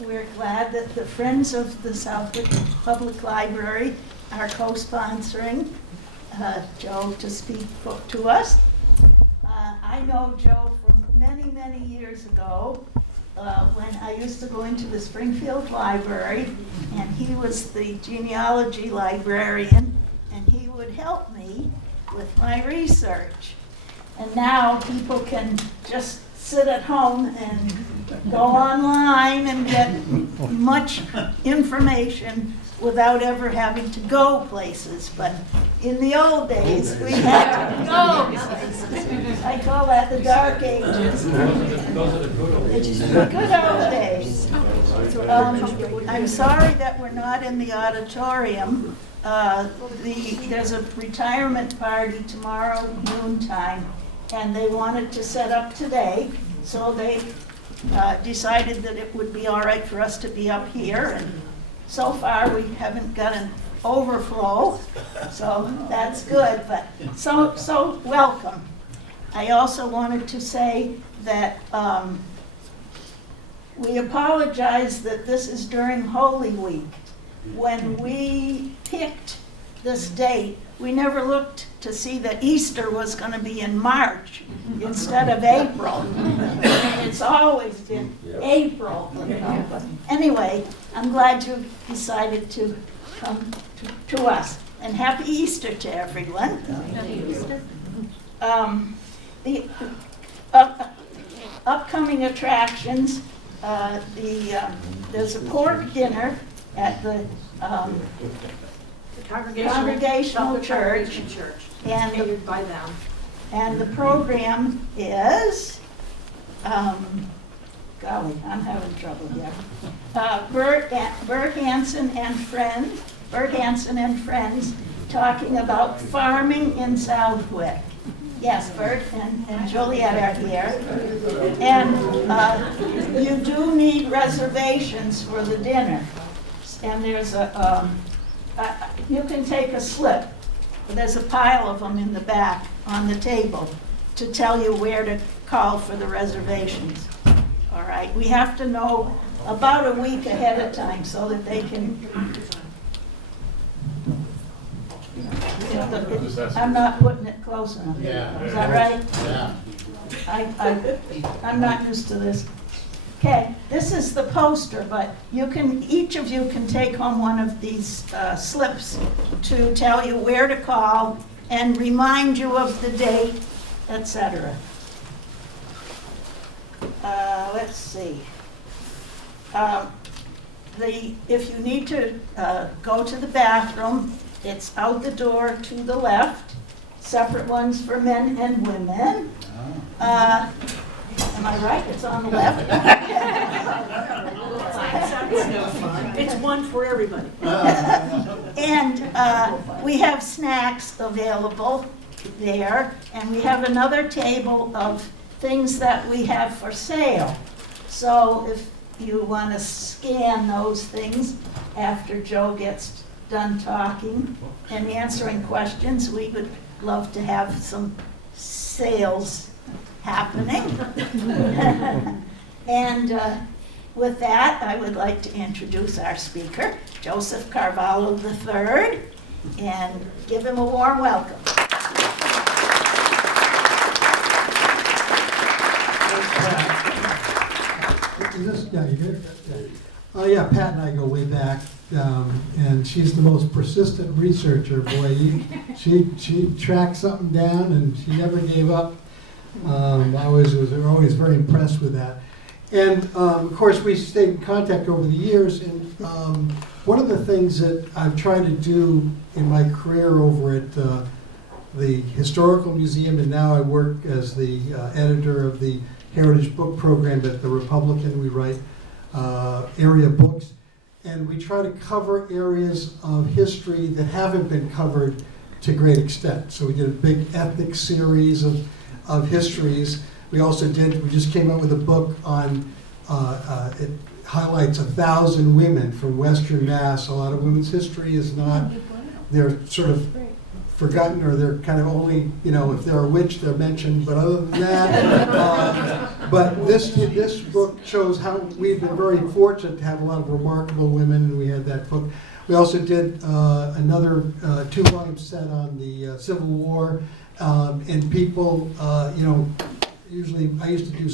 we're glad that the Friends of the Southwick Public Library are co-sponsoring Joe to speak to us. I know Joe from many, many years ago when I used to go into the Springfield Library, and he was the genealogy librarian, and he would help me with my research. And now people can just sit at home and go online and get much information without ever having to go places. But in the old days, we had to go places. I call that the dark ages. The good old days. I'm sorry that we're not in the auditorium. There's a retirement party tomorrow noontime, and they wanted to set up today, so they decided that it would be all right for us to be up here, and so far we haven't got an overflow, so that's good, but so welcome. I also wanted to say that we apologize that this is during Holy Week. When we picked this date, we never looked to see that Easter was going to be in March instead of April. It's always been April, you know. But anyway, I'm glad you decided to come to us. And happy Easter to everyone. Happy Easter. The upcoming attractions, there's a pork dinner at the Congregational Church, and the program is, golly, I'm having trouble here. Bert Hansen and friends talking about farming in Southwick. Yes, Bert and Juliet are here. And you do need reservations for the dinner. And there's you can take a slip. There's a pile of them in the back on the table to tell you where to call for the reservations. All right, we have to know about a week ahead of time so that they can. I'm not putting it close enough. Yeah. Is that right? Yeah. I'm not used to this. Okay, this is the poster, but each of you can take home one of these slips to tell you where to call and remind you of the date, etc. Let's see. If you need to go to the bathroom, it's out the door to the left, separate ones for men and women. Am I right? It's on the left. It's one for everybody. And we have snacks available there, and we have another table of things that we have for sale. So if you want to scan those things after Joe gets done talking and answering questions, we would love to have some sales happening. And with that, I would like to introduce our speaker, Joseph Carvalho III, and give him a warm welcome. Yeah, you good? Yeah, Pat and I go way back, and she's the most persistent researcher. Boy, she tracked something down, and she never gave up. I was always very impressed with that. And of course, we stayed in contact over the years. And one of the things that I've tried to do in my career over at the Historical Museum, and now I work as the editor of the Heritage Book Program at the Republican. We write area books, and we try to cover areas of history that haven't been covered to great extent. So we did a big ethnic series of histories. We just came out with a book on, it highlights 1,000 women from Western Mass. A lot of women's history is not, they're sort of forgotten, or they're kind of only, if they're a witch, they're mentioned, but other than that, But this book shows how we've been very fortunate to have a lot of remarkable women, and we had that book. We also did another 2-volume set on the Civil War, and people, usually I used to do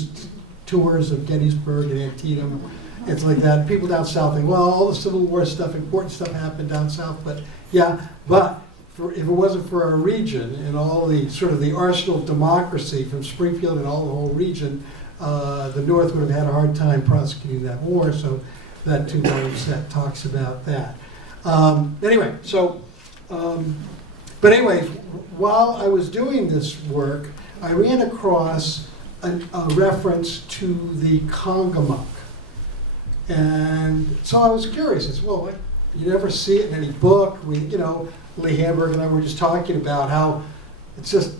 tours of Gettysburg and Antietam. It's like that. People down south think, well, all the Civil War stuff, important stuff happened down south, but yeah, but if it wasn't for our region and all the sort of the arsenal of democracy from Springfield and all the whole region, the North would have had a hard time prosecuting that war, so that 2-volume set talks about that. Anyway, but anyways, while I was doing this work, I ran across a reference to the Congamuck. And so I was curious. I said, well, you never see it in any book. Lee Hamburg and I were just talking about how it's just,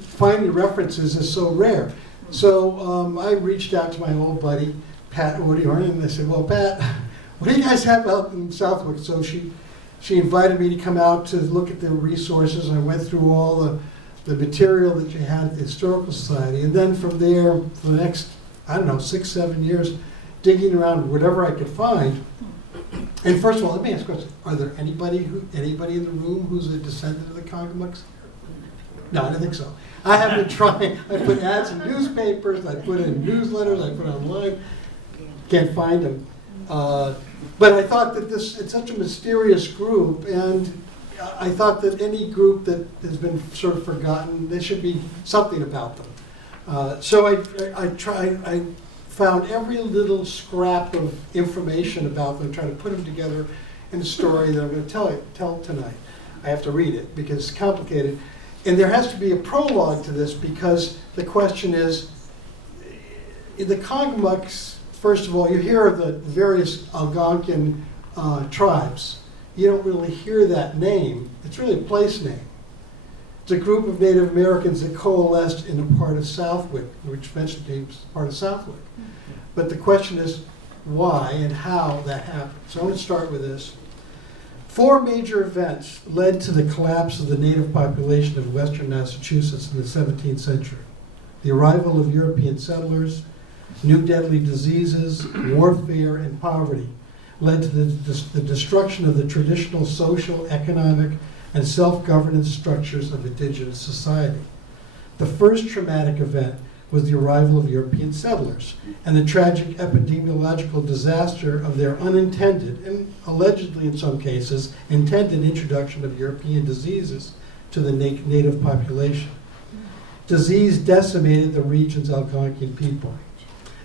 finding references is so rare. So I reached out to my old buddy, Pat Odihorn, and I said, well, Pat, what do you guys have out in Southwick? So she invited me to come out to look at the resources, and I went through all the material that you had at the Historical Society. And then from there, for the next, 6-7 years, digging around whatever I could find. And first of all, let me ask a question. Are there anybody in the room who's a descendant of the Congamucks? No, I don't think so. I have been trying. I put ads in newspapers, I put in newsletters, I put online. Can't find them. But I thought that it's such a mysterious group, and I thought that any group that has been sort of forgotten, there should be something about them. So I found every little scrap of information about them, trying to put them together in a story that I'm going to tell tonight. I have to read it because it's complicated. And there has to be a prologue to this, because the question is, the Congamucks, first of all, you hear of the various Algonquian tribes. You don't really hear that name. It's really a place name. It's a group of Native Americans that coalesced in a part of Southwick, which eventually became part of Southwick. But the question is why and how that happened. So I'm going to start with this. 4 major events led to the collapse of the native population of western Massachusetts in the 17th century. The arrival of European settlers, new deadly diseases, warfare, and poverty led to the destruction of the traditional social, economic, and self-governance structures of indigenous society. The first traumatic event was the arrival of European settlers and the tragic epidemiological disaster of their unintended, and allegedly in some cases, intended introduction of European diseases to the native population. Disease decimated the region's Algonquian people.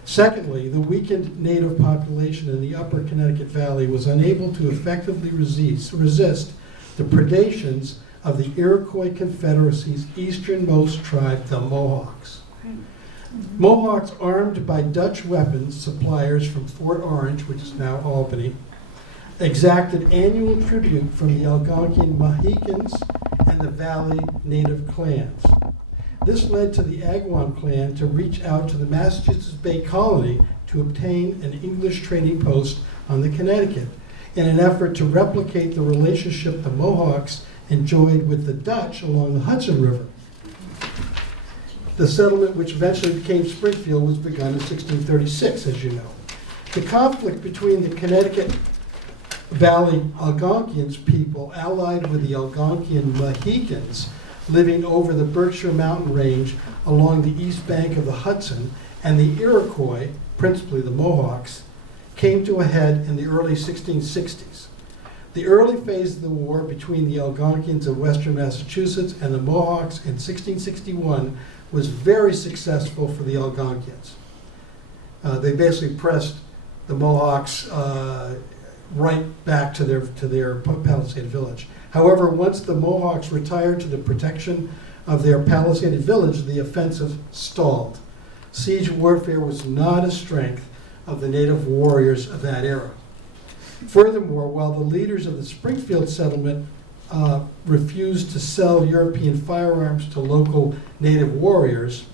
Secondly, the weakened native population in the upper Connecticut Valley was unable to effectively resist the predations of the Iroquois Confederacy's easternmost tribe, the Mohawks. Mohawks, armed by Dutch weapons suppliers from Fort Orange, which is now Albany, exacted annual tribute from the Algonquian Mohicans and the Valley native clans. This led to the Agawam clan to reach out to the Massachusetts Bay Colony to obtain an English trading post on the Connecticut in an effort to replicate the relationship the Mohawks enjoyed with the Dutch along the Hudson River. The settlement, which eventually became Springfield, was begun in 1636, as you know. The conflict between the Connecticut Valley Algonquians people allied with the Algonquian Mohicans living over the Berkshire Mountain Range along the east bank of the Hudson, and the Iroquois, principally the Mohawks, came to a head in the early 1660s. The early phase of the war between the Algonquians of western Massachusetts and the Mohawks in 1661 was very successful for the Algonquians. They basically pressed the Mohawks right back to their palisaded village. However, once the Mohawks retired to the protection of their palisaded village, the offensive stalled. Siege warfare was not a strength of the native warriors of that era. Furthermore, while the leaders of the Springfield settlement refused to sell European firearms to local native warriors,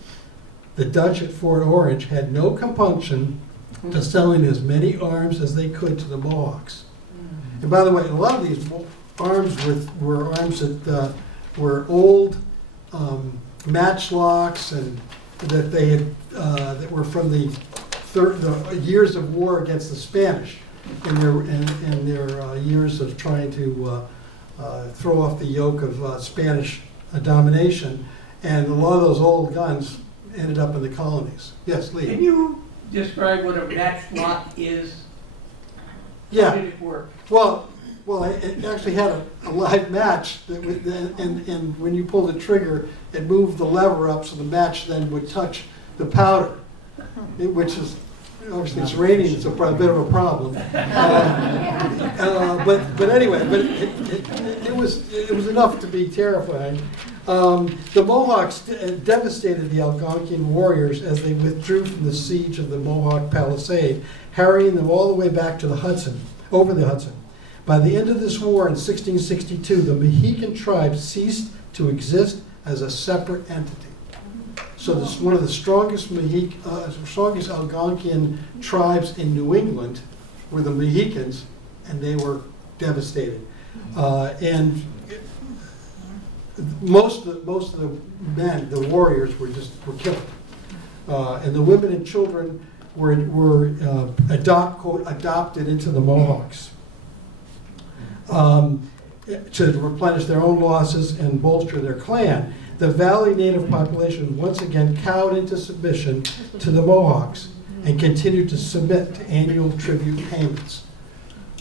the Dutch at Fort Orange had no compunction to selling as many arms as they could to the Mohawks. And by the way, a lot of these arms were arms that were old matchlocks and that they had, that were from the years of war against the Spanish, in their years of trying to throw off the yoke of Spanish domination, and a lot of those old guns ended up in the colonies. Yes, Lee? Can you describe what a matchlock is? Yeah. How did it work? Well, it actually had a live match, and when you pulled the trigger, it moved the lever up so the match then would touch the powder, which is, obviously it's raining, it's a bit of a problem. But anyway, it was enough to be terrifying. The Mohawks devastated the Algonquian warriors as they withdrew from the siege of the Mohawk Palisade, harrying them all the way back to the Hudson, over the Hudson. By the end of this war in 1662, the Mohican tribe ceased to exist as a separate entity. So this is one of the strongest strongest Algonquian tribes in New England were the Mohicans, and they were devastated. And most of the men, the warriors, were killed, and the women and children were adopted into the Mohawks to replenish their own losses and bolster their clan. The Valley Native population once again cowed into submission to the Mohawks and continued to submit to annual tribute payments.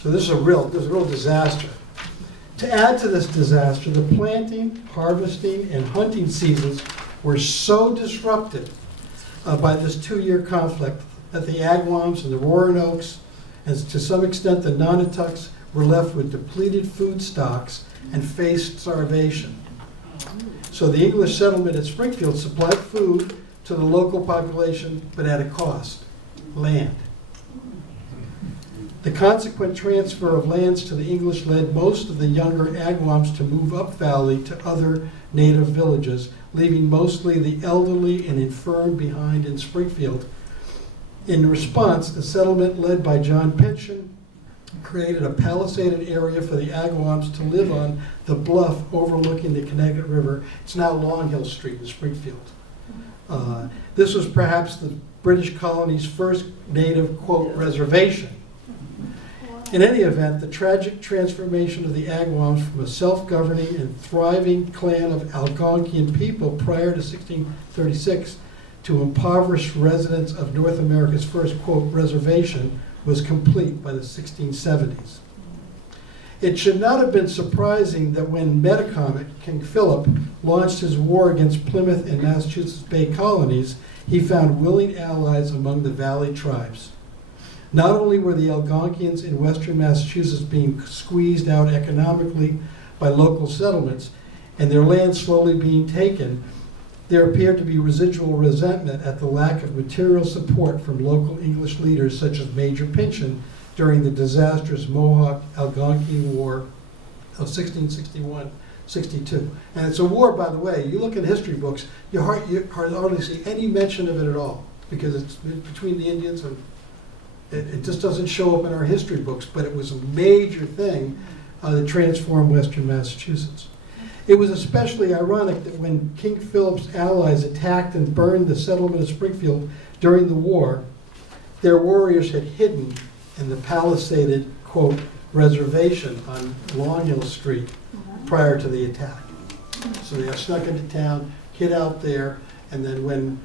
So this is a real disaster. To add to this disaster, the planting, harvesting, and hunting seasons were so disrupted by this 2-year conflict that the Agawams and the Roanokes, and to some extent the Nonotucks, were left with depleted food stocks and faced starvation. So the English settlement at Springfield supplied food to the local population, but at a cost: land. The consequent transfer of lands to the English led most of the younger Agawams to move up valley to other native villages, leaving mostly the elderly and infirm behind in Springfield. In response, the settlement led by John Pynchon created a palisaded area for the Agawams to live on the bluff overlooking the Connecticut River. It's now Long Hill Street in Springfield. This was perhaps the British colony's first native, quote, reservation. In any event, the tragic transformation of the Agawams from a self-governing and thriving clan of Algonquian people prior to 1636 to impoverished residents of North America's first, quote, reservation was complete by the 1670s. It should not have been surprising that when Metacomet, King Philip, launched his war against Plymouth and Massachusetts Bay colonies, he found willing allies among the valley tribes. Not only were the Algonquians in western Massachusetts being squeezed out economically by local settlements and their land slowly being taken, there appeared to be residual resentment at the lack of material support from local English leaders such as Major Pynchon during the disastrous Mohawk-Algonquian War of 1661-62. And it's a war, by the way, you look at history books, you hardly see any mention of it at all, because it's between the Indians, and it just doesn't show up in our history books, but it was a major thing that transformed western Massachusetts. It was especially ironic that when King Philip's allies attacked and burned the settlement of Springfield during the war, their warriors had hidden in the palisaded, quote, reservation on Long Hill Street prior to the attack. So they snuck into town, hid out there, and then when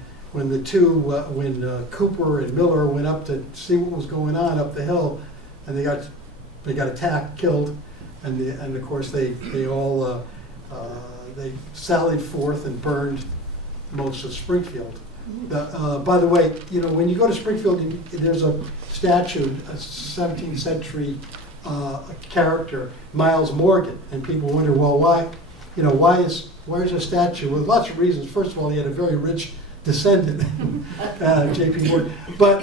Cooper and Miller went up to see what was going on up the hill, and they got attacked, killed, and of course they all they sallied forth and burned most of Springfield. By the way, when you go to Springfield, there's a statue, a 17th century character, Miles Morgan, and people wonder, well, why is a statue? Well, lots of reasons. First of all, he had a very rich descendant, J.P. Morgan. But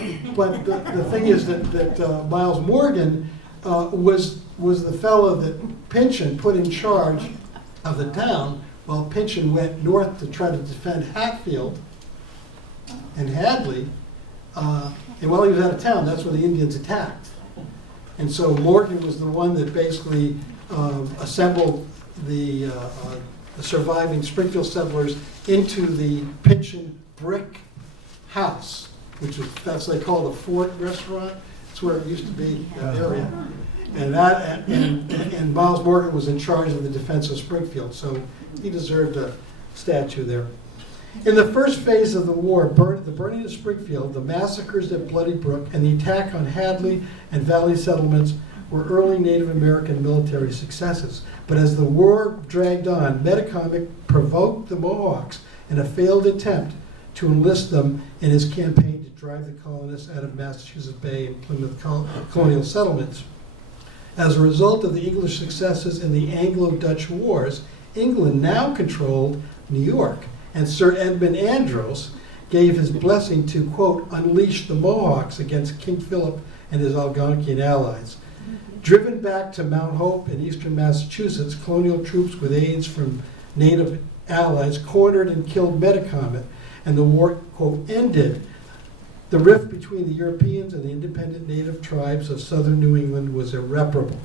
the thing is that Miles Morgan was the fellow that Pynchon put in charge of the town while Pynchon went north to try to defend Hatfield and Hadley. And while he was out of town, that's when the Indians attacked. And so Morgan was the one that basically assembled the surviving Springfield settlers into the Pynchon brick house, that's they call the Fort Restaurant. It's where it used to be, that area. And Miles Morgan was in charge of the defense of Springfield, so he deserved a statue there. In the first phase of the war, the burning of Springfield, the massacres at Bloody Brook, and the attack on Hadley and Valley settlements were early Native American military successes. But as the war dragged on, Metacomet provoked the Mohawks in a failed attempt to enlist them in his campaign to drive the colonists out of Massachusetts Bay and Plymouth colonial settlements. As a result of the English successes in the Anglo-Dutch Wars, England now controlled New York, and Sir Edmund Andros gave his blessing to, quote, unleash the Mohawks against King Philip and his Algonquian allies. Driven back to Mount Hope in eastern Massachusetts, colonial troops with aids from native allies cornered and killed Metacomet, and the war, quote, ended. The rift between the Europeans and the independent native tribes of southern New England was irreparable.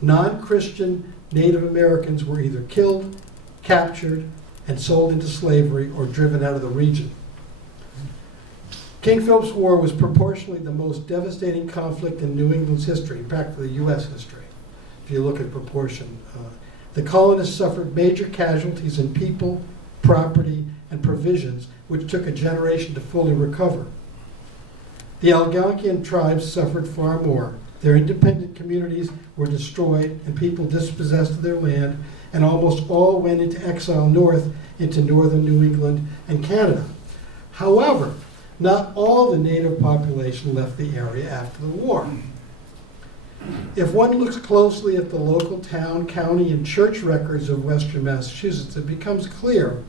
Non-Christian Native Americans were either killed, captured, and sold into slavery or driven out of the region. King Philip's War was proportionally the most devastating conflict in New England's history, in fact, the U.S. history, if you look at proportion. The colonists suffered major casualties in people, property, and provisions, which took a generation to fully recover. The Algonquian tribes suffered far more. Their independent communities were destroyed and people dispossessed of their land, and almost all went into exile north into northern New England and Canada. However, not all the native population left the area after the war. If one looks closely at the local town, county, and church records of western Massachusetts, it becomes clear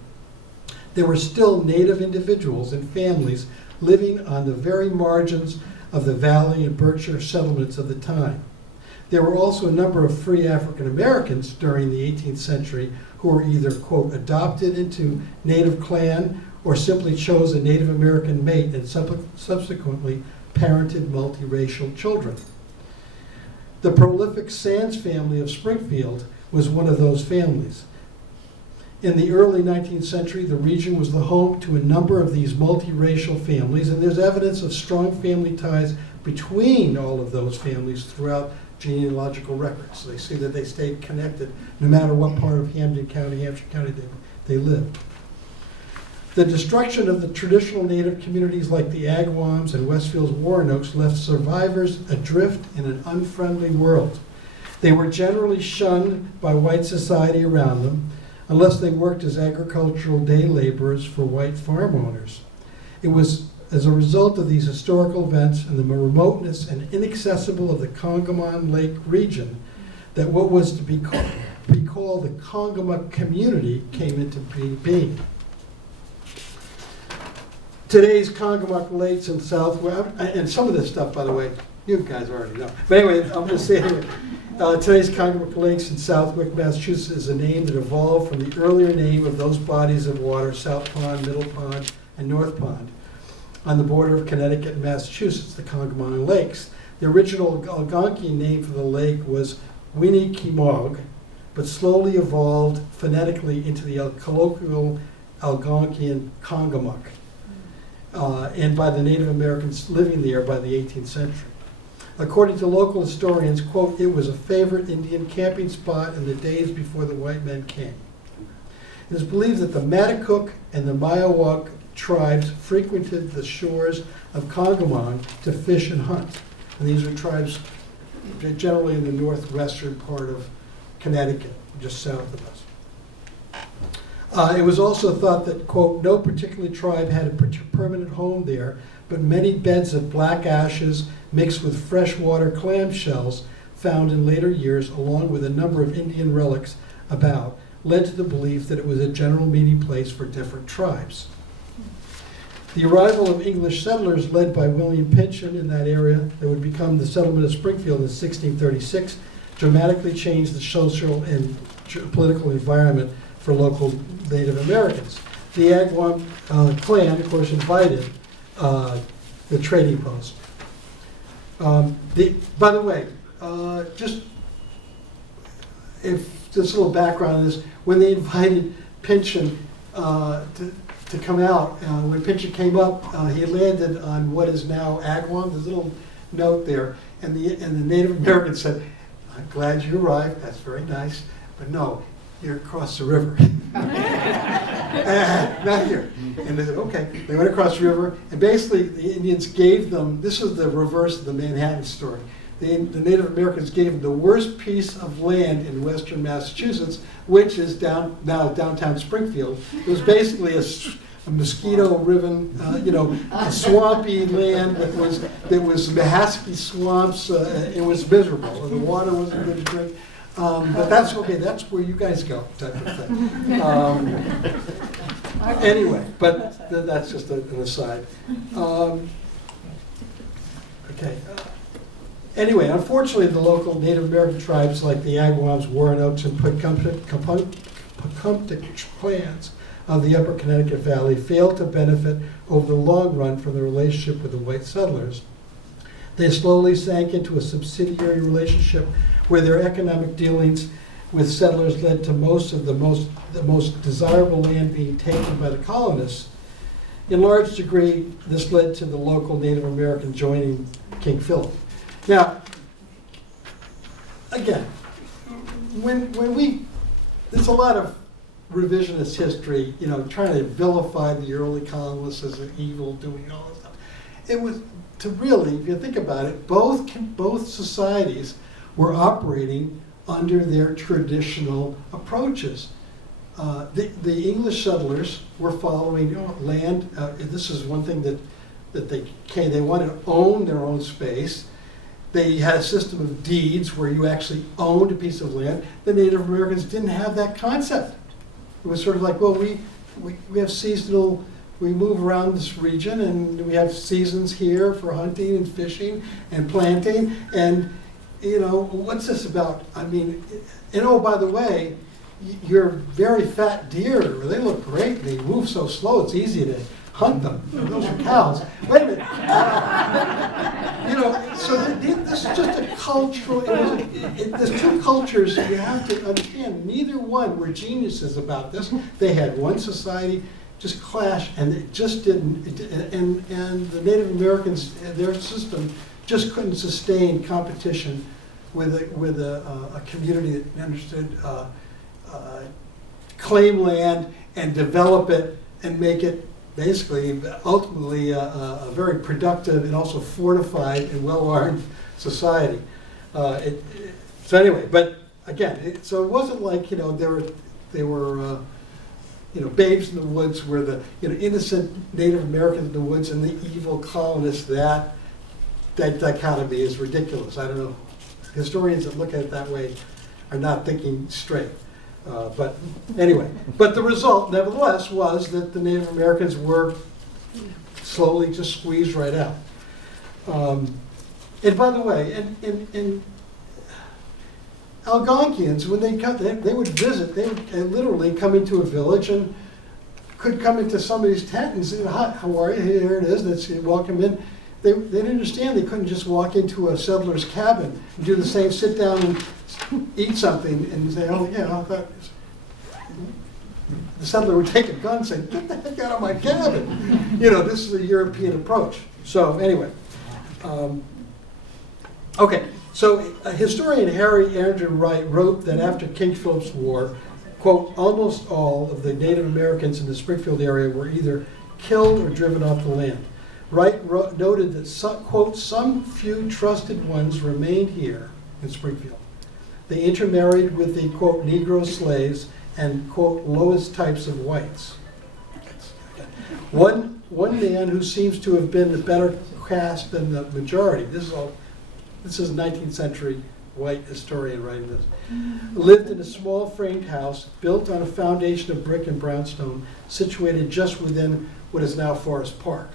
there were still native individuals and families living on the very margins of the Valley and Berkshire settlements of the time. There were also a number of free African Americans during the 18th century who were either, quote, adopted into native clan or simply chose a Native American mate and subsequently parented multiracial children. The prolific Sands family of Springfield was one of those families. In the early 19th century, the region was the home to a number of these multiracial families, and there's evidence of strong family ties between all of those families throughout genealogical records. So they see that they stayed connected no matter what part of Hampden County, Hampshire County they lived. The destruction of the traditional native communities like the Agawams and Westfield's Warrenokes left survivors adrift in an unfriendly world. They were generally shunned by white society around them, unless they worked as agricultural day laborers for white farm owners. It was as a result of these historical events and the remoteness and inaccessible of the Congamuck Lake region that what was to be called the Congamuck community came into being. Today's Congamuck Lakes in Southwick, and some of this stuff, by the way, you guys already know. But anyway, I'm just saying anyway. Today's Congamuck Lakes in Southwick, Massachusetts is a name that evolved from the earlier name of those bodies of water, South Pond, Middle Pond, and North Pond, on the border of Connecticut and Massachusetts, the Congamuck Lakes. The original Algonquian name for the lake was Winniquimog, but slowly evolved phonetically into the colloquial Algonquian Congamuck, and by the Native Americans living there by the 18th century. According to local historians, quote, it was a favorite Indian camping spot in the days before the white men came. It is believed that the Matacook and the Myowok tribes frequented the shores of Congamuck to fish and hunt. And these are tribes generally in the northwestern part of Connecticut, just south of us. It was also thought that, quote, no particular tribe had a permanent home there, but many beds of black ashes mixed with freshwater clam shells found in later years, along with a number of Indian relics about, led to the belief that it was a general meeting place for different tribes. The arrival of English settlers led by William Pynchon in that area that would become the settlement of Springfield in 1636 dramatically changed the social and political environment for local Native Americans. The Agawam clan, of course, invited the trading post. By the way, just a little background on this, when they invited Pynchon to to come out. When Pincher came up, he landed on what is now Agawam. There's a little note there, and the Native American said, "I'm glad you arrived. That's very nice, but no, you're across the river." Not here. And they said, okay. They went across the river, and basically the Indians gave them, this is the reverse of the Manhattan story. The Native Americans gave them the worst piece of land in western Massachusetts, which is now downtown Springfield. It was basically a mosquito-riven, a swampy land that was Mahaski swamps. It was miserable. The water wasn't good to drink. But that's okay, that's where you guys go, type of thing. Anyway, but that's just an aside. Okay. Anyway, unfortunately, the local Native American tribes like the Agawams, Warrenokes, and Pecumtic clans of the Upper Connecticut Valley failed to benefit over the long run from the relationship with the white settlers. They slowly sank into a subsidiary relationship where their economic dealings with settlers led to the most desirable land being taken by the colonists. In large degree, this led to the local Native American joining King Philip. Now, again, there's a lot of revisionist history, trying to vilify the early colonists as evil, doing all this stuff. It was to really, if you think about it, both societies were operating under their traditional approaches. The English settlers were following land. This is one thing that they wanted to own their own space. They had a system of deeds where you actually owned a piece of land. The Native Americans didn't have that concept. It was sort of like, well, we have seasonal. We move around this region, and we have seasons here for hunting and fishing and planting. And what's this about? I mean, by the way, your very fat deer, they look great. They move so slow, it's easy to hunt them. Those are cows. Wait a minute. So this is just a cultural, there's two cultures you have to understand. Neither one were geniuses about this. They had one society just clash, and it just didn't, and the Native Americans, their system just couldn't sustain competition with a community that understood claim land and develop it and make it basically, ultimately, a very productive and also fortified and well-armed society. So anyway, but again, so it wasn't like they were babes in the woods, where the innocent Native Americans in the woods and the evil colonists. That dichotomy is ridiculous. I don't know. Historians that look at it that way are not thinking straight. But anyway, but the result, nevertheless, was that the Native Americans were slowly just squeezed right out. And by the way, in Algonquians, when they would visit, they would literally come into a village and could come into somebody's tent and say, "Hi, how are you? Here it is." Let's welcome in. They didn't understand they couldn't just walk into a settler's cabin and do the same, sit down and eat something and say, "Oh yeah, I thought." The settler would take a gun and say, "Get the heck out of my cabin." This is a European approach. So anyway, okay. So historian Harry Andrew Wright wrote that after King Philip's War, quote, almost all of the Native Americans in the Springfield area were either killed or driven off the land. Wright noted that some few trusted ones remained here in Springfield. They intermarried with the, quote, Negro slaves and, quote, lowest types of whites. One man who seems to have been a better caste than the majority, this is a 19th century white historian writing this, lived in a small framed house built on a foundation of brick and brownstone situated just within what is now Forest Park.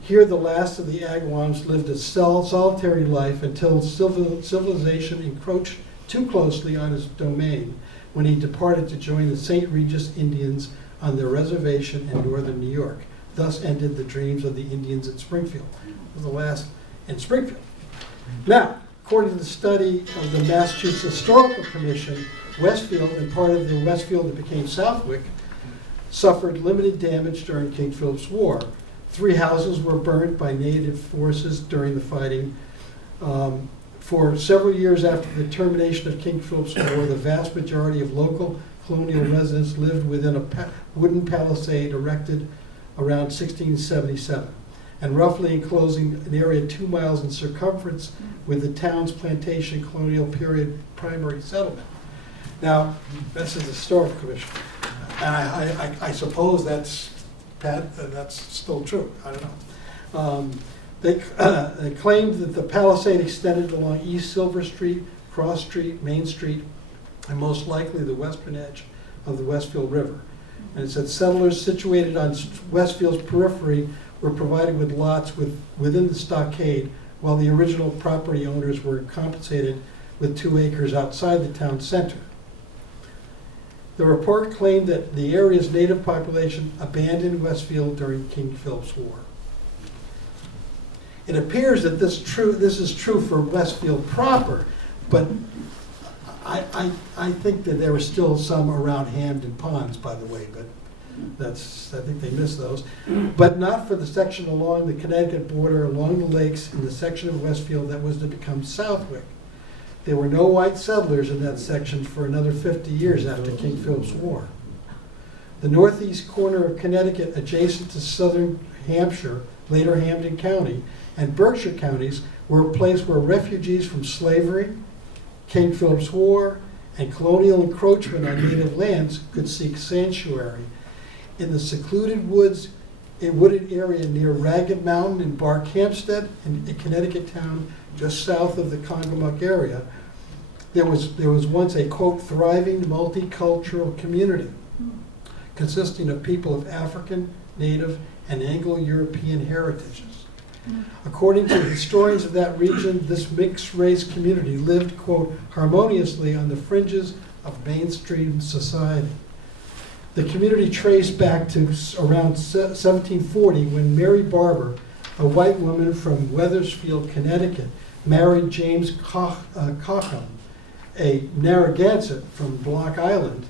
Here the last of the Agawams lived a solitary life until civilization encroached too closely on his domain when he departed to join the St. Regis Indians on their reservation in northern New York. Thus ended the dreams of the Indians at Springfield. It was the last in Springfield. Now, according to the study of the Massachusetts Historical Commission, Westfield and part of the Westfield that became Southwick suffered limited damage during King Philip's War. 3 houses were burnt by native forces during the fighting. For several years after the termination of King Philip's War, the vast majority of local colonial residents lived within a wooden palisade erected around 1677, and roughly enclosing an area 2 miles in circumference with the town's plantation colonial period primary settlement. Now, this is the Historical Commission, and I suppose that's, Pat, that's still true, I don't know. They claimed that the palisade extended along East Silver Street, Cross Street, Main Street, and most likely the western edge of the Westfield River. And it said settlers situated on Westfield's periphery were provided with lots within the stockade, while the original property owners were compensated with 2 acres outside the town center. The report claimed that the area's native population abandoned Westfield during King Philip's War. It appears that this is true for Westfield proper, but I think that there were still some around Hampden Ponds, by the way, but I think they missed those. But not for the section along the Connecticut border, along the lakes, in the section of Westfield that was to become Southwick. There were no white settlers in that section for another 50 years after King Philip's War. The northeast corner of Connecticut, adjacent to southern Hampshire, later Hampden County, and Berkshire counties, were a place where refugees from slavery, King Philip's War, and colonial encroachment on native lands could seek sanctuary. In the secluded woods, a wooded area near Ragged Mountain in Barkhamsted, in a Connecticut town just south of the Congamuck area, there was once a, quote, thriving multicultural community consisting of people of African, Native, and Anglo-European heritages. According to historians of that region, this mixed-race community lived, quote, harmoniously on the fringes of mainstream society. The community traced back to around 1740 when Mary Barber, a white woman from Wethersfield, Connecticut, married James Cockham, a Narragansett from Block Island,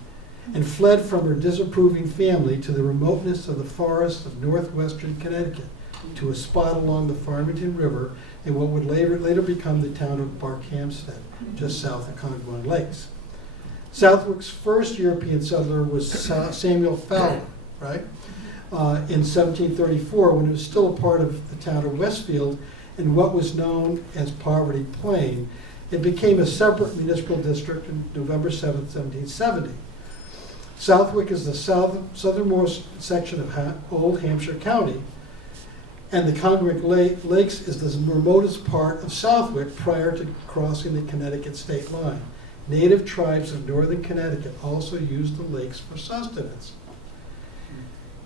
and fled from her disapproving family to the remoteness of the forests of northwestern Connecticut to a spot along the Farmington River in what would later become the town of Barkhamsted, just south of Congamuck Lakes. Southwick's first European settler was Samuel Fowler, right? In 1734, when it was still a part of the town of Westfield in what was known as Poverty Plain. It became a separate municipal district on November 7, 1770. Southwick is the southernmost section of Old Hampshire County, and the Congamuck Lakes is the remotest part of Southwick prior to crossing the Connecticut state line. Native tribes of northern Connecticut also used the lakes for sustenance.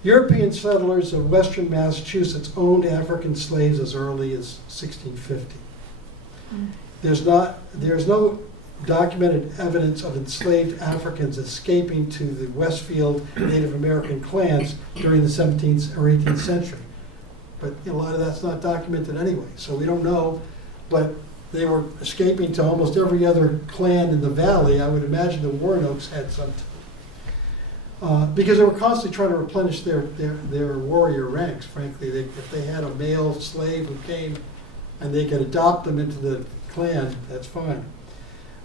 European settlers of western Massachusetts owned African slaves as early as 1650. There's no documented evidence of enslaved Africans escaping to the Westfield Native American clans during the 17th or 18th century. But a lot of that's not documented anyway, so we don't know. But they were escaping to almost every other clan in the valley. I would imagine the Warnokes had some, because they were constantly trying to replenish their warrior ranks, frankly. If they had a male slave who came and they could adopt them into the clan, that's fine.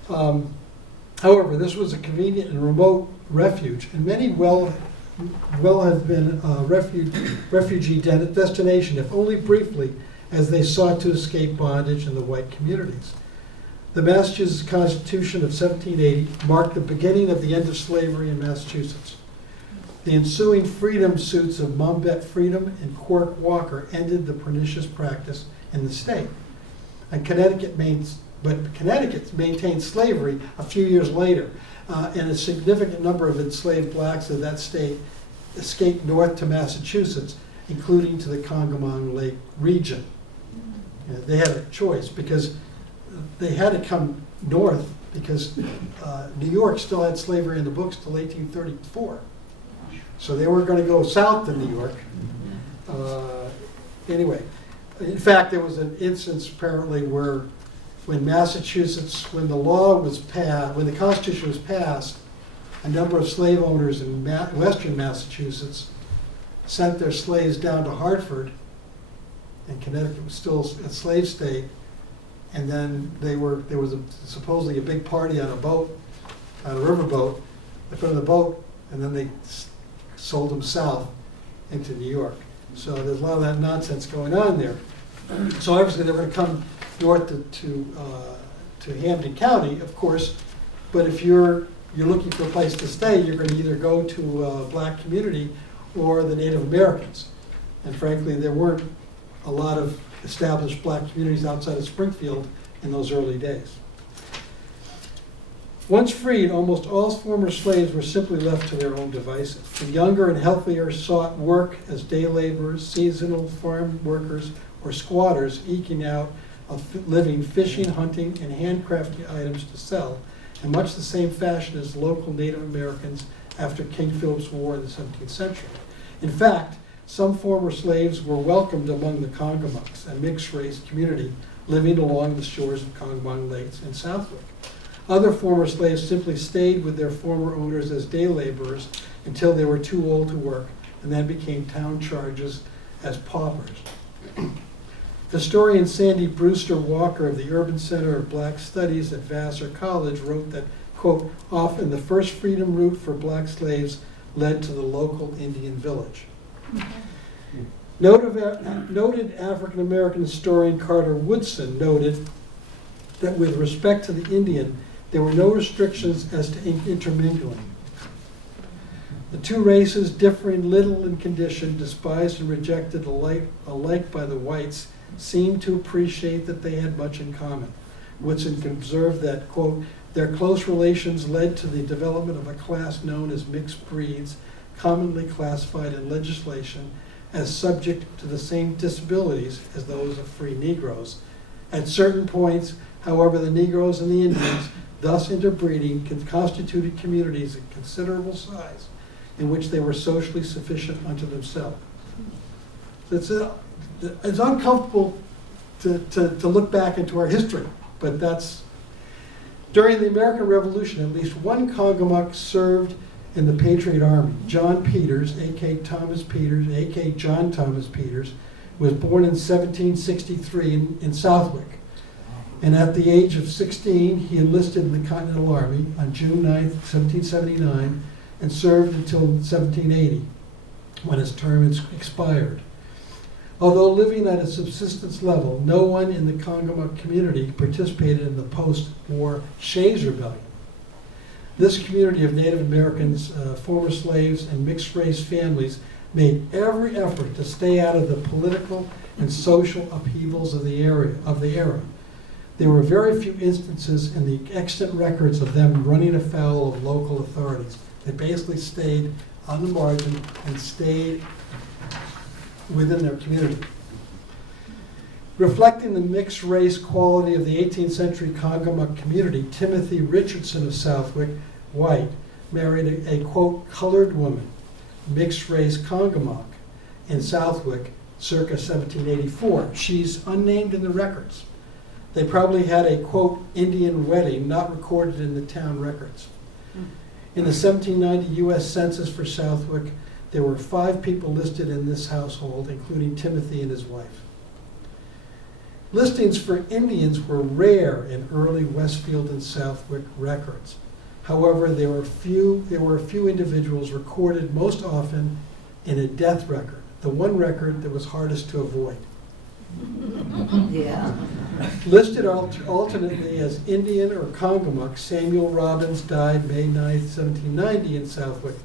However, this was a convenient and remote refuge, and many well have been refugee destination, if only briefly, as they sought to escape bondage in the white communities. The Massachusetts Constitution of 1780 marked the beginning of the end of slavery in Massachusetts. The ensuing freedom suits of Mumbet Freedom and Quirk Walker ended the pernicious practice in the state. And Connecticut maintained slavery a few years later, and a significant number of enslaved blacks of that state escaped north to Massachusetts, including to the Congamuck Lake region. They had a choice because they had to come north because New York still had slavery in the books till 1834. So they were going to go south to New York. Anyway, in fact, there was an instance apparently where when Massachusetts, when the law was passed, when the Constitution was passed, a number of slave owners in western Massachusetts sent their slaves down to Hartford, and Connecticut was still a slave state, and then there was supposedly a big party on a boat, on a riverboat. They put in the boat, and then they sold them south into New York. So there's a lot of that nonsense going on there. So obviously they were going to come north to Hampden County, of course, but if you're looking for a place to stay, you're going to either go to a black community or the Native Americans. And frankly, there weren't a lot of established black communities outside of Springfield in those early days. Once freed, almost all former slaves were simply left to their own devices. The younger and healthier sought work as day laborers, seasonal farm workers, or squatters, eking out a living fishing, hunting, and handcrafting items to sell, in much the same fashion as local Native Americans after King Philip's War in the 17th century. In fact, some former slaves were welcomed among the Congamucks, a mixed-race community living along the shores of Congamuck Lakes in Southwick. Other former slaves simply stayed with their former owners as day laborers until they were too old to work, and then became town charges as paupers. Historian Sandy Brewster Walker of the Urban Center of Black Studies at Vassar College wrote that, quote, often the first freedom route for black slaves led to the local Indian village. Noted African-American historian Carter Woodson noted that with respect to the Indian, there were no restrictions as to intermingling. The two races, differing little in condition, despised and rejected alike by the whites, seemed to appreciate that they had much in common. Woodson observed that, quote, their close relations led to the development of a class known as mixed breeds, commonly classified in legislation as subject to the same disabilities as those of free Negroes. At certain points, however, the Negroes and the Indians, thus interbreeding, constituted communities of considerable size in which they were socially sufficient unto themselves. It's uncomfortable to look back into our history, but that's... During the American Revolution, at least one Congamuck served in the Patriot Army. John Peters, a.k.a. Thomas Peters, a.k.a. John Thomas Peters, was born in 1763 in Southwick. And at the age of 16, he enlisted in the Continental Army on June 9, 1779, and served until 1780, when his term expired. Although living at a subsistence level, no one in the Congamuck community participated in the post-war Shays Rebellion. This community of Native Americans, former slaves, and mixed-race families made every effort to stay out of the political and social upheavals of the era. There were very few instances in the extant records of them running afoul of local authorities. They basically stayed on the margin and stayed within their community. Reflecting the mixed race quality of the 18th century Congamuck community, Timothy Richardson of Southwick, white, married a quote, colored woman, mixed race Congamuck, in Southwick circa 1784. She's unnamed in the records. They probably had a quote, Indian wedding not recorded in the town records. In the 1790 U.S. Census for Southwick, there were 5 people listed in this household, including Timothy and his wife. Listings for Indians were rare in early Westfield and Southwick records. However, there were a few individuals recorded most often in a death record, the one record that was hardest to avoid. Yeah. Listed alternately as Indian or Congamuck, Samuel Robbins died May 9, 1790 in Southwick.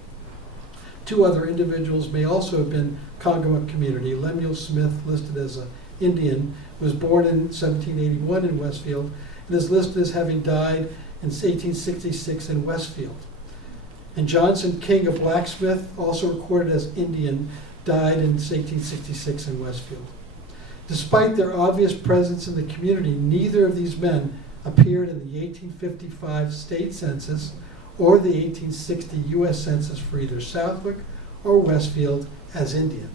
2 other individuals may also have been Congamuck community. Lemuel Smith, listed as an Indian, was born in 1781 in Westfield and is listed as having died in 1866 in Westfield. And Johnson King, a blacksmith, also recorded as Indian, died in 1866 in Westfield. Despite their obvious presence in the community, neither of these men appeared in the 1855 state census or the 1860 U.S. Census for either Southwick or Westfield as Indian.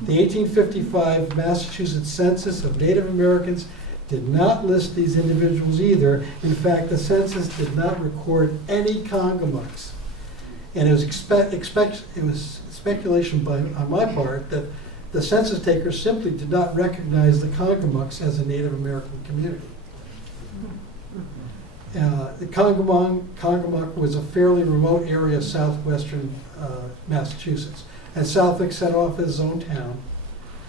The 1855 Massachusetts Census of Native Americans did not list these individuals either. In fact, the census did not record any Congamucks And it was speculation on my part that the census takers simply did not recognize the Congamucks as a Native American community. The Congamuck was a fairly remote area of southwestern Massachusetts, and Southwick set off as its own town.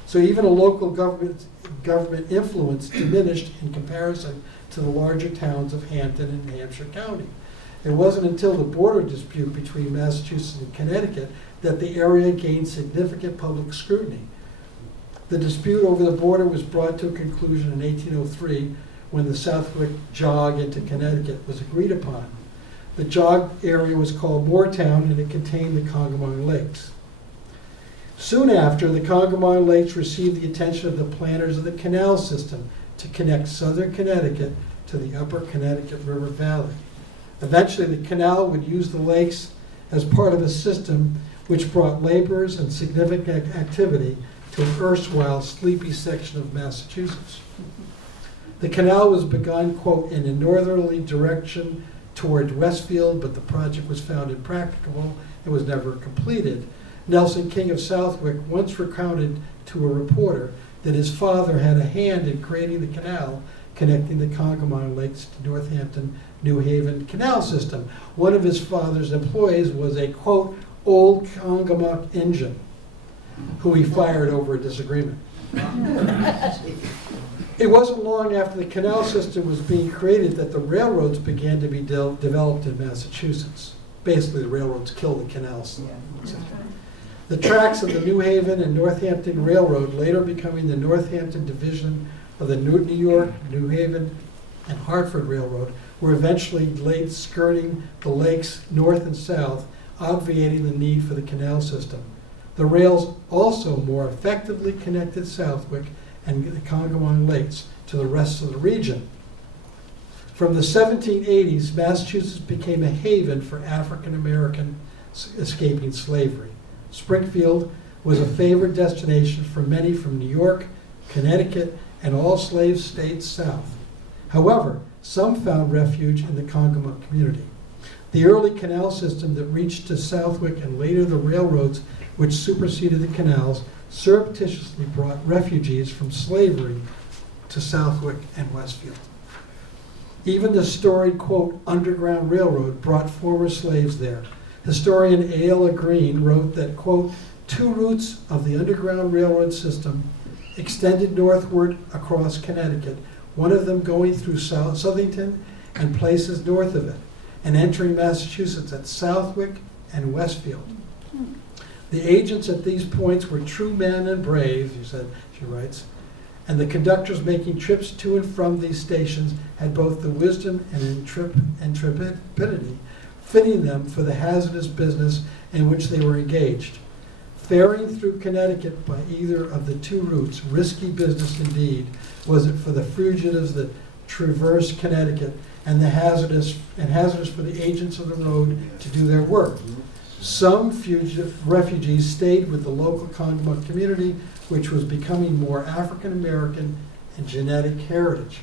So even a local government influence diminished in comparison to the larger towns of Hampton and Hampshire County. It wasn't until the border dispute between Massachusetts and Connecticut that the area gained significant public scrutiny. The dispute over the border was brought to a conclusion in 1803 when the Southwick jog into Connecticut was agreed upon. The jog area was called Moortown, and it contained the Congamuck Lakes. Soon after, the Congamuck Lakes received the attention of the planners of the canal system to connect southern Connecticut to the upper Connecticut River Valley. Eventually, the canal would use the lakes as part of a system which brought laborers and significant activity to an erstwhile sleepy section of Massachusetts. The canal was begun, quote, in a northerly direction toward Westfield, but the project was found impracticable and was never completed. Nelson King of Southwick once recounted to a reporter that his father had a hand in creating the canal connecting the Congamuck Lakes to Northampton, New Haven canal system. One of his father's employees was a, quote, old Congamuck engine, who he fired over a disagreement. It wasn't long after the canal system was being created that the railroads began to be developed in Massachusetts. Basically, the railroads killed the canals. The tracks of the New Haven and Northampton Railroad, later becoming the Northampton Division of the New York, New Haven, and Hartford Railroad, were eventually laid skirting the lakes north and south, obviating the need for the canal system. The rails also more effectively connected Southwick and the Congamuck Lakes to the rest of the region. From the 1780s, Massachusetts became a haven for African American escaping slavery. Springfield was a favored destination for many from New York, Connecticut, and all slave states south. However, some found refuge in the Congamuck community. The early canal system that reached to Southwick and later the railroads which superseded the canals surreptitiously brought refugees from slavery to Southwick and Westfield. Even the storied, quote, Underground Railroad brought former slaves there. Historian A.L. Green wrote that, quote, two routes of the Underground Railroad system extended northward across Connecticut, one of them going through Southington and places north of it, and entering Massachusetts at Southwick and Westfield. The agents at these points were true men and brave, she writes, and the conductors making trips to and from these stations had both the wisdom and intrepidity fitting them for the hazardous business in which they were engaged. Faring through Connecticut by either of the two routes, risky business indeed, was it for the fugitives that traversed Connecticut, and hazardous for the agents of the road to do their work. Some fugitive refugees stayed with the local Congamuck community, which was becoming more African American and genetic heritage.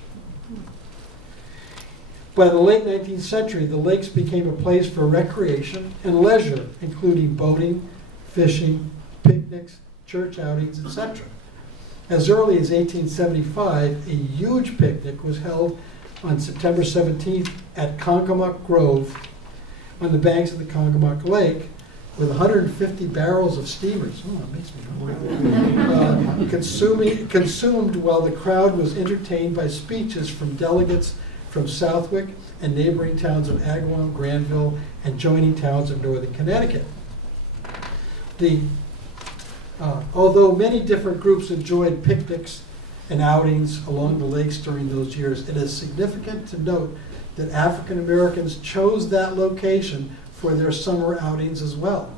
By the late 19th century, the lakes became a place for recreation and leisure, including boating, fishing, picnics, church outings, etc. As early as 1875, a huge picnic was held on September 17th at Congamuck Grove on the banks of the Congamuck Lake with 150 barrels of steamers. Oh, that makes me hungry. Consumed while the crowd was entertained by speeches from delegates from Southwick and neighboring towns of Agawam, Granville, and joining towns of northern Connecticut. Although many different groups enjoyed picnics and outings along the lakes during those years, it is significant to note that African Americans chose that location for their summer outings as well.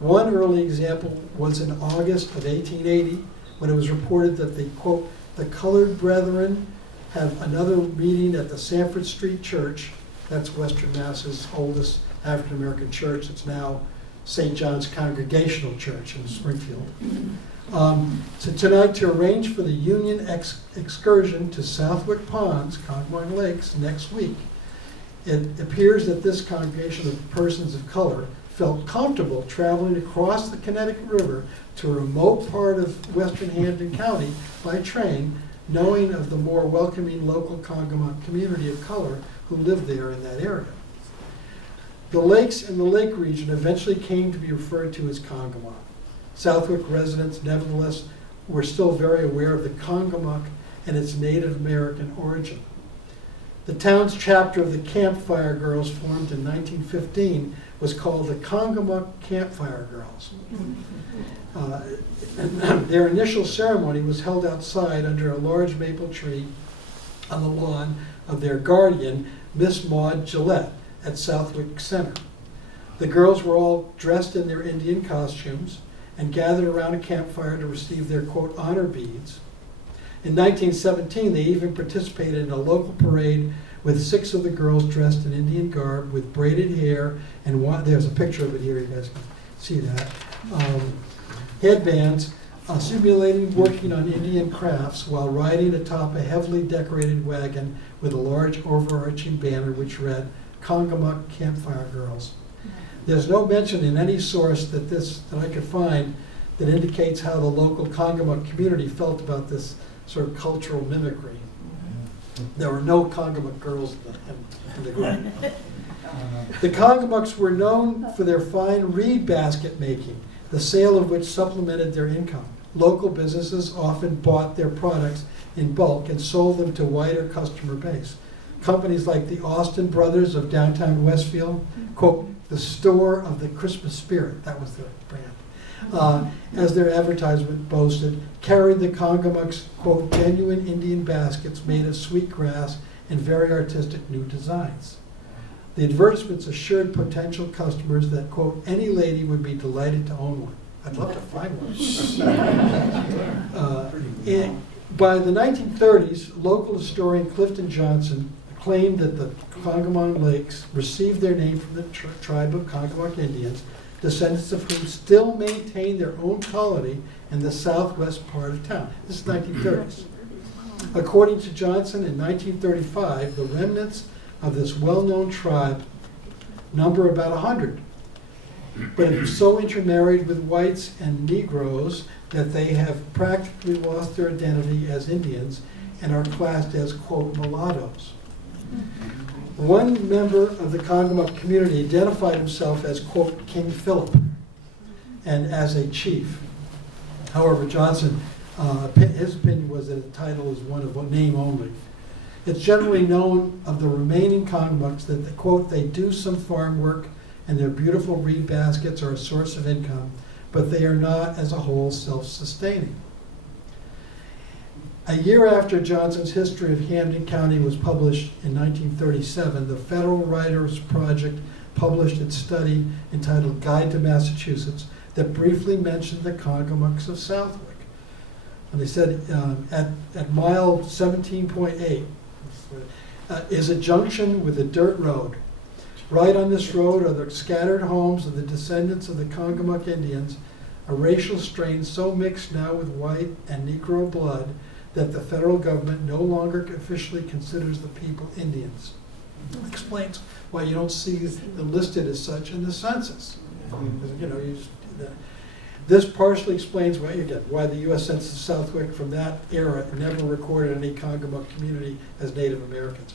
One early example was in August of 1880, when it was reported that the, quote, the colored brethren have another meeting at the Sanford Street Church. That's Western Mass's oldest African American church. It's now St. John's Congregational Church in Springfield. So tonight, to arrange for the Union excursion to Southwick Ponds, Congamuck Lakes, next week. It appears that this congregation of persons of color felt comfortable traveling across the Connecticut River to a remote part of western Hampden County by train, knowing of the more welcoming local Congamuck community of color who lived there in that area. The lakes in the lake region eventually came to be referred to as Congamuck. Southwick residents, nevertheless, were still very aware of the Congamuck and its Native American origin. The town's chapter of the Campfire Girls, formed in 1915, was called the Congamuck Campfire Girls. Their initial ceremony was held outside under a large maple tree on the lawn of their guardian, Miss Maud Gillette, at Southwick Center. The girls were all dressed in their Indian costumes and gathered around a campfire to receive their, quote, honor beads. In 1917, they even participated in a local parade with 6 of the girls dressed in Indian garb with braided hair and there's a picture of it here, you guys can see that. Headbands, simulating working on Indian crafts while riding atop a heavily decorated wagon with a large overarching banner which read, Congamuck Campfire Girls. There's no mention in any source that I could find that indicates how the local Congamuck community felt about this sort of cultural mimicry. There were no Congamuck girls in the group. The Congamucks were known for their fine reed basket making, the sale of which supplemented their income. Local businesses often bought their products in bulk and sold them to wider customer base. Companies like the Austin Brothers of downtown Westfield, quote, the store of the Christmas spirit, that was their brand, as their advertisement boasted, carried the Congamuck's, quote, genuine Indian baskets made of sweetgrass and very artistic new designs. The advertisements assured potential customers that, quote, any lady would be delighted to own one. I'd love to find one. By the 1930s, local historian Clifton Johnson claimed that the Congamon Lakes received their name from the tribe of Congamuck Indians, descendants of whom still maintain their own colony in the southwest part of town. This is 1930s. According to Johnson, in 1935, the remnants of this well-known tribe number about 100, but have so intermarried with whites and Negroes that they have practically lost their identity as Indians and are classed as, quote, mulattoes. One member of the Congamuck community identified himself as, quote, King Philip, and as a chief. However, Johnson, his opinion was that the title is one of name only. It's generally known of the remaining Congamucks that, quote, they do some farm work and their beautiful reed baskets are a source of income, but they are not, as a whole, self-sustaining. A year after Johnson's History of Hampden County was published in 1937, the Federal Writers Project published its study entitled Guide to Massachusetts that briefly mentioned the Congamucks of Southwick. And they said at mile 17.8 is a junction with a dirt road. Right on this road are the scattered homes of the descendants of the Congamuck Indians, a racial strain so mixed now with white and Negro blood that the federal government no longer officially considers the people Indians. It explains why you don't see them listed as such in the census. You know, this partially explains why, again, why the U.S. Census of Southwick from that era never recorded any Congamuck community as Native Americans.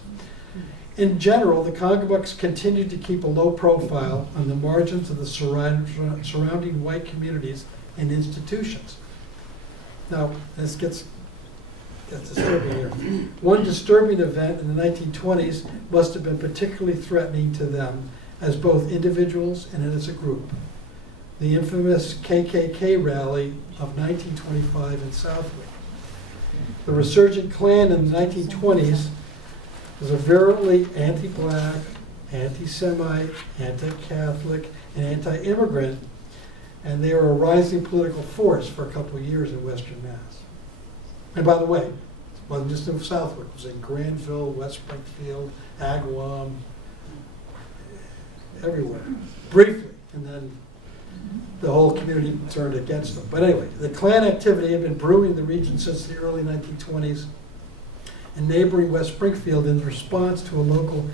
In general, the Congamucks continued to keep a low profile on the margins of the surrounding white communities and institutions. Now, this gets disturbing here. One disturbing event in the 1920s must have been particularly threatening to them as both individuals and as a group. The infamous KKK rally of 1925 in Southwick. The resurgent Klan in the 1920s was a virulently anti-black, anti-Semite, anti-Catholic, and anti-immigrant, and they were a rising political force for a couple of years in Western Mass. And by the way, it wasn't just in Southwick, it was in Granville, West Springfield, Agawam, everywhere, briefly, and then the whole community turned against them. But anyway, the Klan activity had been brewing in the region since the early 1920s, and neighboring West Springfield, in response to a local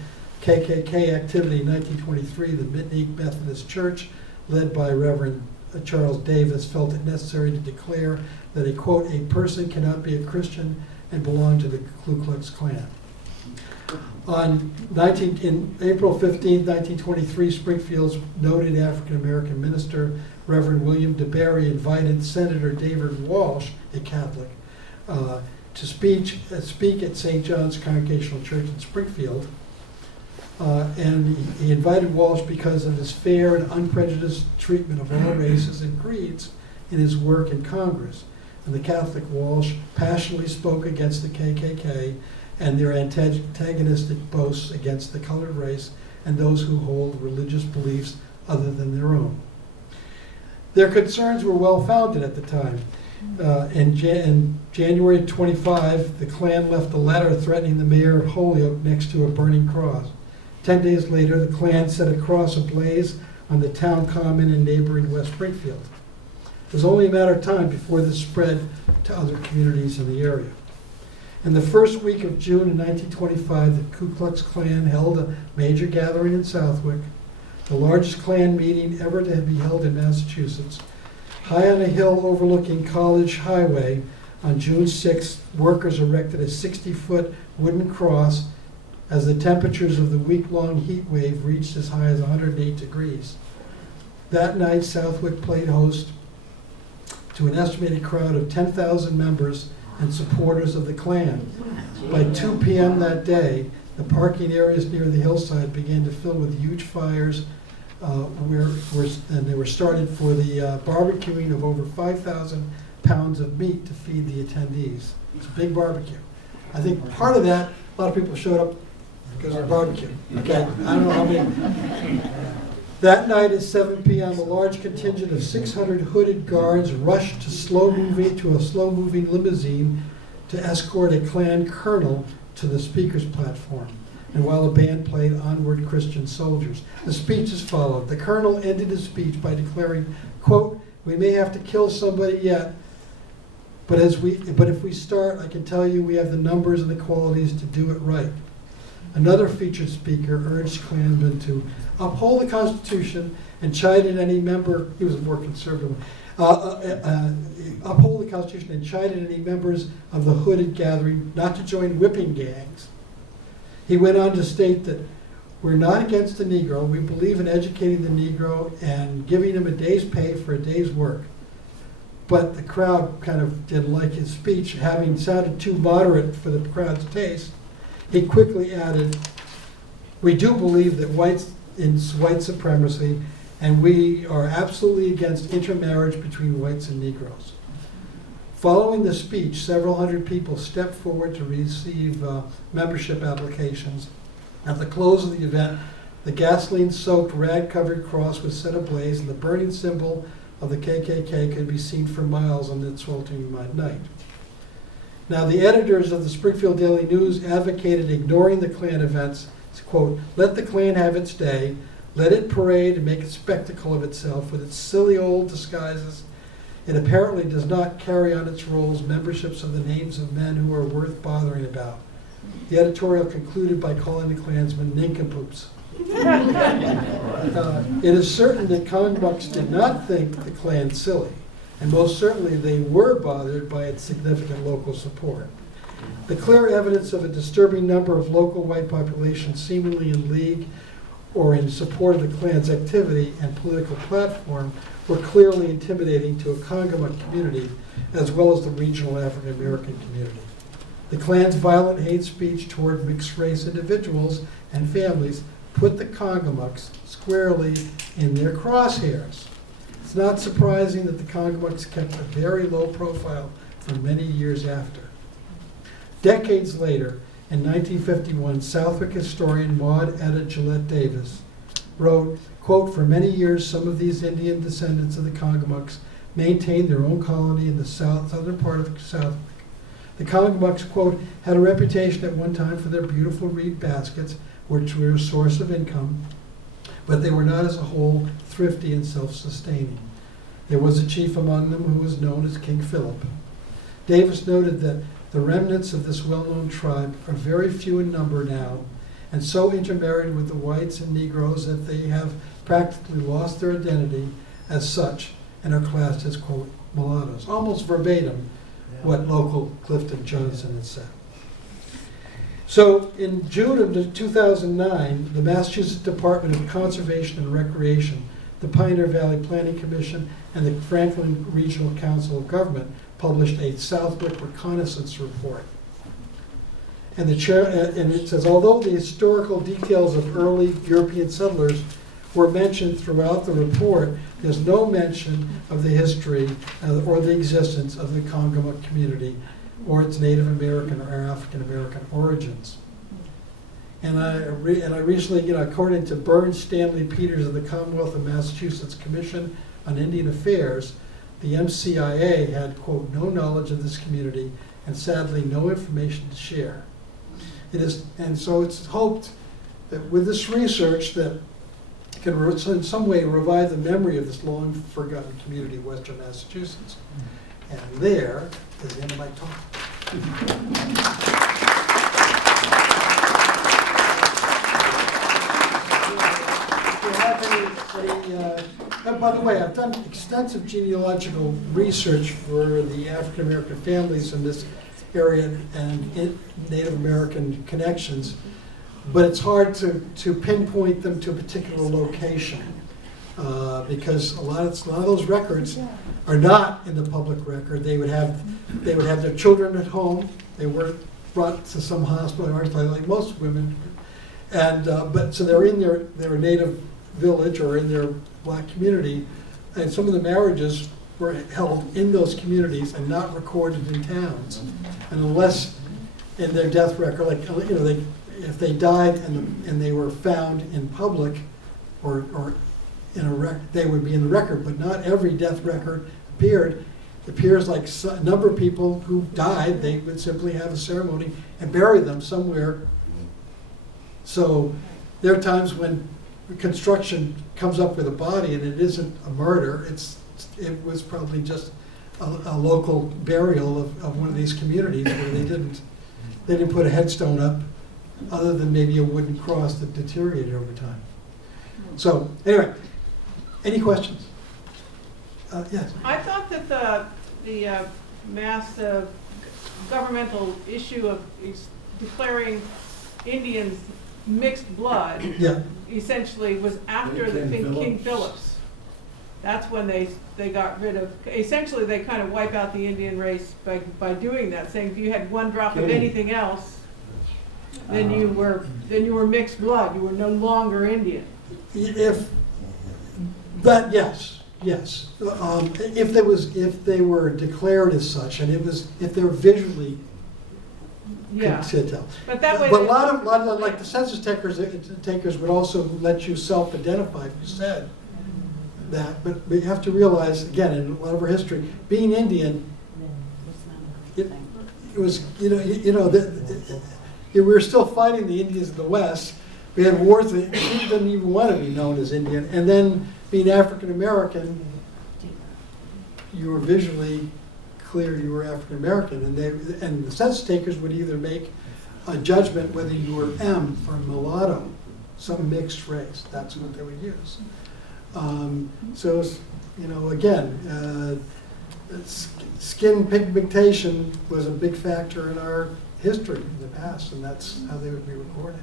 KKK activity in 1923, the Mitnick Methodist Church, led by Reverend Charles Davis, felt it necessary to declare that a, quote, a person cannot be a Christian and belong to the Ku Klux Klan. In April 15, 1923, Springfield's noted African-American minister, Reverend William DeBerry, invited Senator David Walsh, a Catholic, to speak at St. John's Congregational Church in Springfield. And he invited Walsh because of his fair and unprejudiced treatment of all races and creeds in his work in Congress. And the Catholic Walsh passionately spoke against the KKK and their antagonistic boasts against the colored race and those who hold religious beliefs other than their own. Their concerns were well-founded at the time. In January 25, the Klan left a letter threatening the mayor of Holyoke next to a burning cross. 10 days later, the Klan set a cross ablaze on the town common in neighboring West Springfield. It was only a matter of time before this spread to other communities in the area. In the first week of June in 1925, the Ku Klux Klan held a major gathering in Southwick, the largest Klan meeting ever to be held in Massachusetts. High on a hill overlooking College Highway, on June 6th, workers erected a 60-foot wooden cross as the temperatures of the week-long heat wave reached as high as 108 degrees. That night, Southwick played host to an estimated crowd of 10,000 members and supporters of the Klan. By 2 p.m. that day, the parking areas near the hillside began to fill with huge fires, and they were started for the barbecuing of over 5,000 pounds of meat to feed the attendees. It's a big barbecue. I think part of that, a lot of people showed up because of barbecue. Okay, I don't know how many. That night at 7 p.m., a large contingent of 600 hooded guards rushed to a slow-moving limousine to escort a Klan colonel to the speaker's platform, and while a band played Onward Christian Soldiers. The speeches followed. The colonel ended his speech by declaring, quote, we may have to kill somebody yet, but if we start, I can tell you we have the numbers and the qualities to do it right. Another featured speaker urged Klansmen to uphold the Constitution and chided any member, he was more conservative, uphold the Constitution and chided any members of the hooded gathering not to join whipping gangs. He went on to state that we're not against the Negro. We believe in educating the Negro and giving him a day's pay for a day's work. But the crowd kind of didn't like his speech, having sounded too moderate for the crowd's taste. He quickly added, we do believe that in white supremacy, and we are absolutely against intermarriage between whites and Negroes. Following the speech, several hundred people stepped forward to receive membership applications. At the close of the event, the gasoline-soaked, rag-covered cross was set ablaze, and the burning symbol of the KKK could be seen for miles on that sweltering night. Now, the editors of the Springfield Daily News advocated ignoring the Klan events. Quote, let the Klan have its day, let it parade and make a spectacle of itself with its silly old disguises. It apparently does not carry on its rolls memberships of the names of men who are worth bothering about. The editorial concluded by calling the Klansmen nincompoops. It is certain that Congamucks did not think the Klan silly, and most certainly they were bothered by its significant local support. The clear evidence of a disturbing number of local white populations seemingly in league or in support of the Klan's activity and political platform were clearly intimidating to a Congamuck community as well as the regional African American community. The Klan's violent hate speech toward mixed-race individuals and families put the Congamucks squarely in their crosshairs. It's not surprising that the Congamucks kept a very low profile for many years after. Decades later, in 1951, Southwick historian Maud Etta Gillette Davis wrote, quote, for many years some of these Indian descendants of the Congamucks maintained their own colony in the southern part of Southwick. The Congamucks, quote, had a reputation at one time for their beautiful reed baskets, which were a source of income, but they were not as a whole thrifty and self-sustaining. There was a chief among them who was known as King Philip. Davis noted that the remnants of this well-known tribe are very few in number now, and so intermarried with the whites and Negroes that they have practically lost their identity as such and are classed as, quote, mulattoes. Almost verbatim what local Clifton Johnson had said. So in June of 2009, the Massachusetts Department of Conservation and Recreation, the Pioneer Valley Planning Commission, and the Franklin Regional Council of Government published a Southwick reconnaissance report. And and it says, although the historical details of early European settlers were mentioned throughout the report, there's no mention of the history or the existence of the Congamuck community or its Native American or African American origins. And I recently, according to Burns Stanley Peters of the Commonwealth of Massachusetts Commission on Indian Affairs, the MCIA had, quote, no knowledge of this community and sadly no information to share. And so it's hoped that with this research that can in some way revive the memory of this long forgotten community of Western Massachusetts. And there is the end of my talk. By the way, I've done extensive genealogical research for the African American families in this area and Native American connections, but it's hard to pinpoint them to a particular location because a lot of those records are not in the public record. They would have their children at home. They weren't brought to some hospital like most women, and but so they're in their native village or in their black community, and some of the marriages were held in those communities and not recorded in towns, and unless in their death record, like if they died and they were found in public or in a they would be in the record, but not every death record appeared. It appears like a number of people who died, they would simply have a ceremony and bury them somewhere. So there are times when construction comes up with a body and it isn't a murder, it was probably just a local burial of one of these communities where they didn't put a headstone up other than maybe a wooden cross that deteriorated over time. So anyway, any questions? Yes. I thought that the mass governmental issue of declaring Indians mixed blood essentially was after the King Phillips. That's when they got rid of, essentially they kind of wipe out the Indian race by doing that, saying if you had one drop of anything else, then you were mixed blood. You were no longer Indian. Yes. If they were declared as such, and if they were visually could tell. But that way, but a lot of like the census takers would also let you self-identify if you said that. But you have to realize, again, in a lot of our history, being Indian, it was we were still fighting the Indians in the West. We had wars that didn't even want to be known as Indian, and then being African American, you were visually clear you were African American, and the census takers would either make a judgment whether you were M for mulatto, some mixed race. That's what they would use. So again, skin pigmentation was a big factor in our history in the past, and that's how they would be recorded.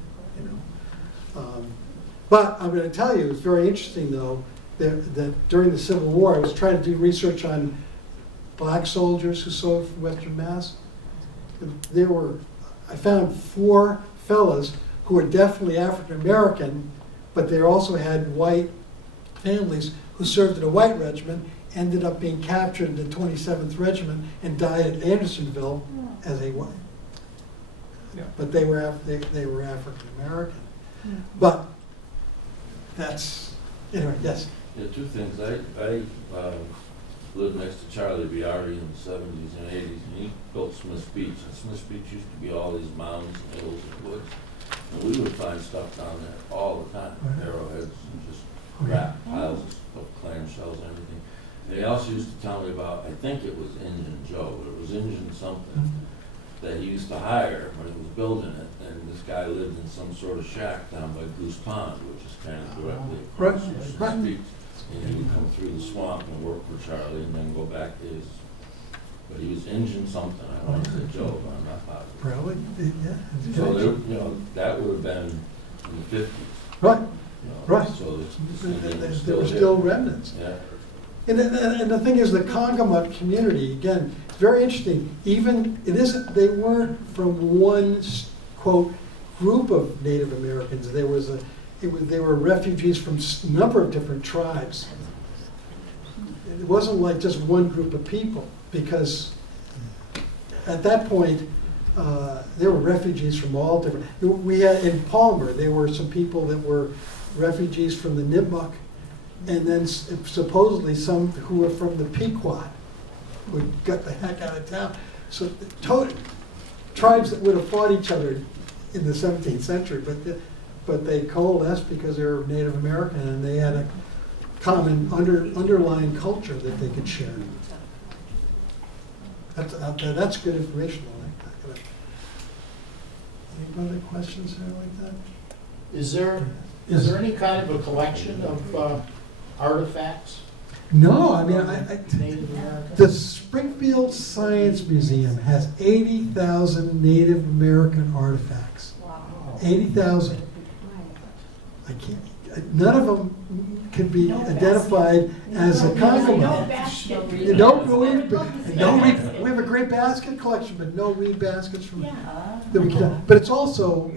But I'm going to tell you, it's very interesting though that during the Civil War, I was trying to do research on black soldiers who served for Western Mass. I found 4 fellas who were definitely African American, but they also had white families who served in a white regiment, ended up being captured in the 27th Regiment and died at Andersonville as a white. Yeah. But they were African American. But that's, anyway, yes. Yeah, 2 things. I lived next to Charlie Biardi in the 70s and 80s, and he built Smith's Beach. And Smith's Beach used to be all these mountains and hills and woods. And we would find stuff down there all the time, arrowheads and just wrapped piles of clamshells and everything. And he also used to tell me about, I think it was Injun Joe, but it was Injun something. that he used to hire when he was building it, and this guy lived in some sort of shack down by Goose Pond, which is kind of directly Right, across from right. the beach. And he would come through the swamp and work for Charlie and then go back to his, but he was Injun something, I don't want to say Joe, but I'm not positive. Probably, yeah. So there, you know, that would have been in the 50s. Right, You know, Right. So this Indian was there were here. still remnants. Yeah. And the thing is, the Congamuck community, again, it's very interesting. Even, it isn't, they weren't from one, quote, group of Native Americans. They were refugees from a number of different tribes. It wasn't like just one group of people, because at that point, there were refugees from all different, we had, in Palmer, there were some people that were refugees from the Nipmuc, and then supposedly some who were from the Pequot, who got the heck out of town. So tribes that would have fought each other in the 17th century, but they coalesced because they were Native American and they had a common underlying culture that they could share. That's good information. Any other questions there like that? Is there any kind of a collection of artifacts? No, I mean, Native American? the Springfield Science Museum has 80,000 Native American artifacts. Wow. 80,000. I can't, none of them can be identified as a Congamuck. We have a great basket collection, but no reed baskets from. But it's also,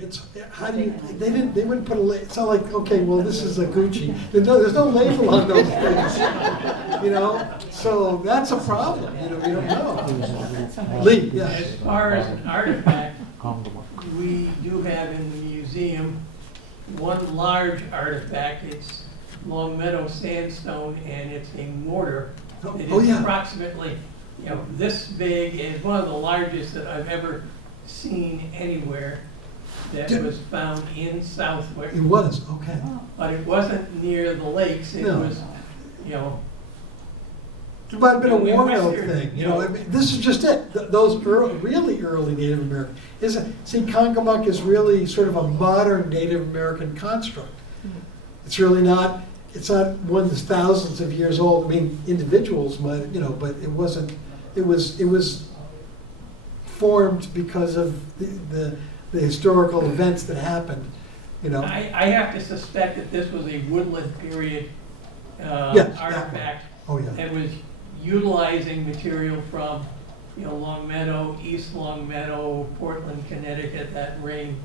how do you, they wouldn't put it's not like, okay, well, this is a Gucci. There's no label on those things, you know? So that's a problem, you know, we don't know. Lee, yeah. As far as an artifact, we do have in the museum one large artifact. It's Long Meadow sandstone, and it's a mortar. It Oh, is yeah. approximately, this big, and it's one of the largest that I've ever seen anywhere that was found in Southwick. It was, okay. But it wasn't near the lakes. It No. was, It might have been a In Warno Western, thing, you know, I mean, this is just it. Those really early Native American, see, Congamuck is really sort of a modern Native American construct. It's really not, it's not one that's thousands of years old. I mean, individuals might, but it wasn't, it was formed because of the historical events that happened, I have to suspect that this was a woodland period Yes, artifact Oh, yeah. that was utilizing material from, Long Meadow, East Long Meadow, Portland, Connecticut, that ring.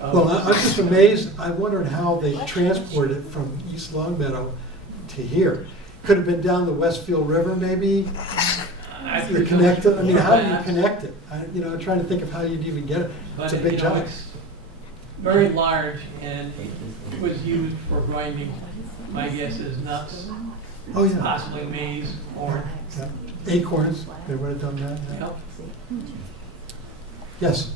Well, I'm just amazed. I wondered how they transported it from East Longmeadow to here. Could have been down the Westfield River, maybe. To connect it. I mean, how do you connect it? I'm trying to think of how you'd even get it. It's a big job. It's very large, and it was used for grinding, my guess is nuts, Oh, yeah. possibly maize, corn. Yep. Acorns. They would have done that. Yeah. Yep. Yes.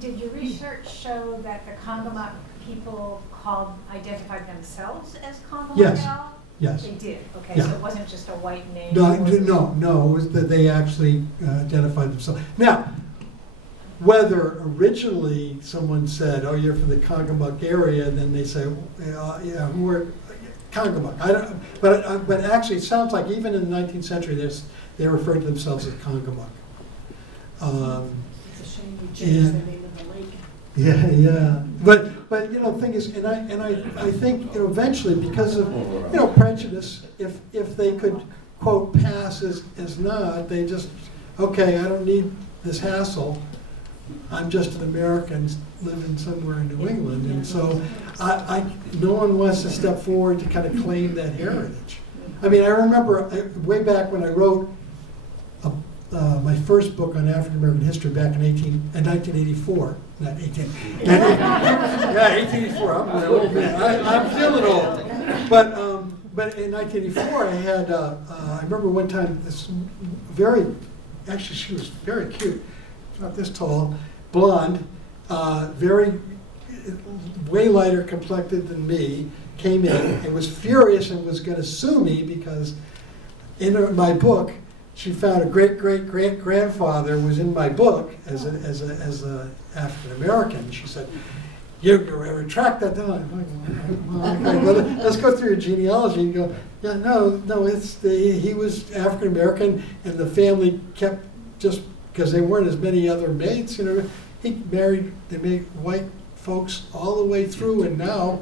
Did your research show that the Congamuck people identified themselves as Congamuck Yes. at all? Yes. They did, okay, Yeah. so it wasn't just a white name? No, it wasn't- no, it was that they actually identified themselves. Now, whether originally someone said, "Oh, you're from the Congamuck area," and then they say, "Yeah, who are Congamuck?" I don't. But actually, it sounds like even in the 19th century, they referred to themselves as Congamuck. It's a shame you changed the name of the lake. Yeah. But the thing is, and I think eventually, because of prejudice, if they could quote pass as not, they just, okay, I don't need this hassle. I'm just an American living somewhere in New England, and so no one wants to step forward to kind of claim that heritage. I mean, I remember way back when I wrote my first book on African American history back in 1984. Not 18. Yeah, 1884. I'm an old man. I'm feeling old. But in 1984, I had. I remember one time this actually she was very cute. Not this tall, blonde, way lighter complected than me, came in and was furious and was going to sue me because in my book, she found a great-great-great-grandfather was in my book as a African-American. She said, you retract that down. Let's go through your genealogy and go, yeah, no, he was African-American, and the family kept, just because there weren't as many other mates, they made white folks all the way through, and now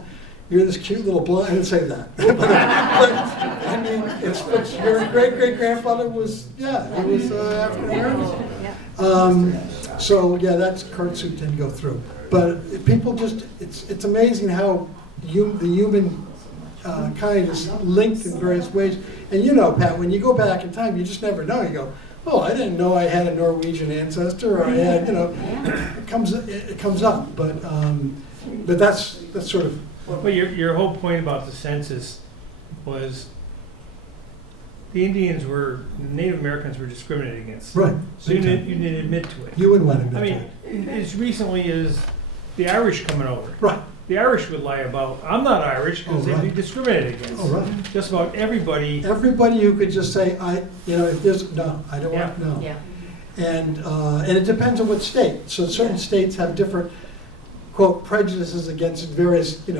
you're this cute little blonde. I didn't say that. but I mean, it's your great-great-grandfather was, he was African-American. So, yeah, that's Kurt suit didn't go through. But people just, it's amazing how the human kind is linked in various ways. And you know, Pat, when you go back in time, you just never know. You go, oh, I didn't know I had a Norwegian ancestor, or I had, it comes up. But that's sort of. But your whole point about the census was the Native Americans were discriminated against. Right. So you didn't admit to it. You wouldn't want to admit to it. I mean, as recently as the Irish coming over. Right. The Irish would lie about, I'm not Irish, because they'd be discriminated against. Oh, right. Just about everybody. Everybody who could just say, if there's, no, I don't want, no. Yeah. And it depends on what state. So certain states have different, quote, prejudices against various, in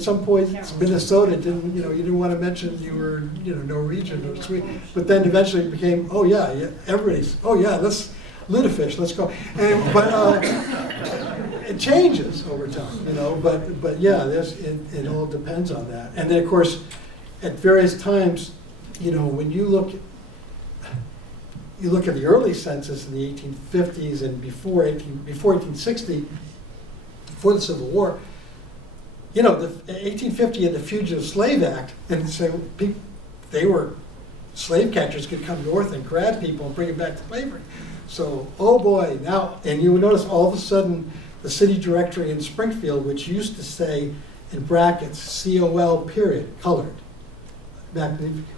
some points, Minnesota didn't, you didn't want to mention you were, Norwegian or Swede. But then eventually it became, everybody's, let's, Lutefish, let's go. But it changes over time, but yeah, it all depends on that. And then, of course, at various times, when you look at the early census in the 1850s and before 1860, before the Civil War, the 1850 and the Fugitive Slave Act, and so they were, slave catchers could come north and grab people and bring them back to slavery. So, oh boy, now, and you would notice all of a sudden the city directory in Springfield, which used to say in brackets, COL period, colored.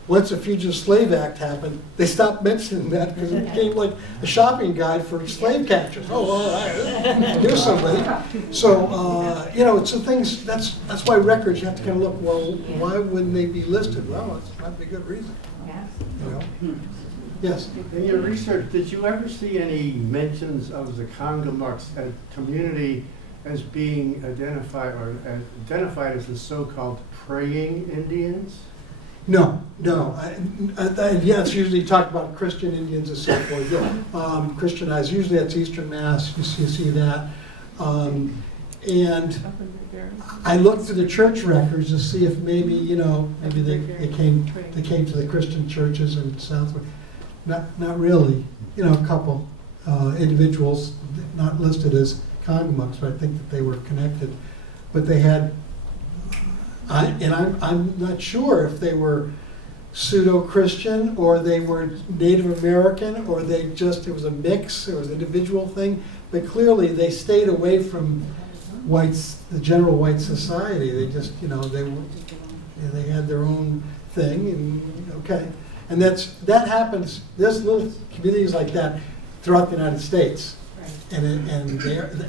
Once the Fugitive Slave Act happened, they stopped mentioning that because it became like a shopping guide for slave catchers. Oh, all right, here's somebody. So, it's the things, that's why records, you have to kind of look, well, why wouldn't they be listed? Well, it's not a good reason. Yes. In your research, did you ever see any mentions of the Congamuck community as being identified as the so-called praying Indians? No. It's usually talked about Christian Indians and so forth. Yeah. Christianized. Usually that's Eastern Mass. You see that. And I looked through the church records to see if maybe they came to the Christian churches in Southwick. Not really. A couple individuals not listed as Congamucks, but I think that they were connected. But they had, I'm not sure if they were pseudo-Christian or they were Native American or it was a mix, it was an individual thing. But clearly they stayed away from whites, the general white society. They just, they had their own thing, and okay. And that happens, there's little communities like that throughout the United States. Right. And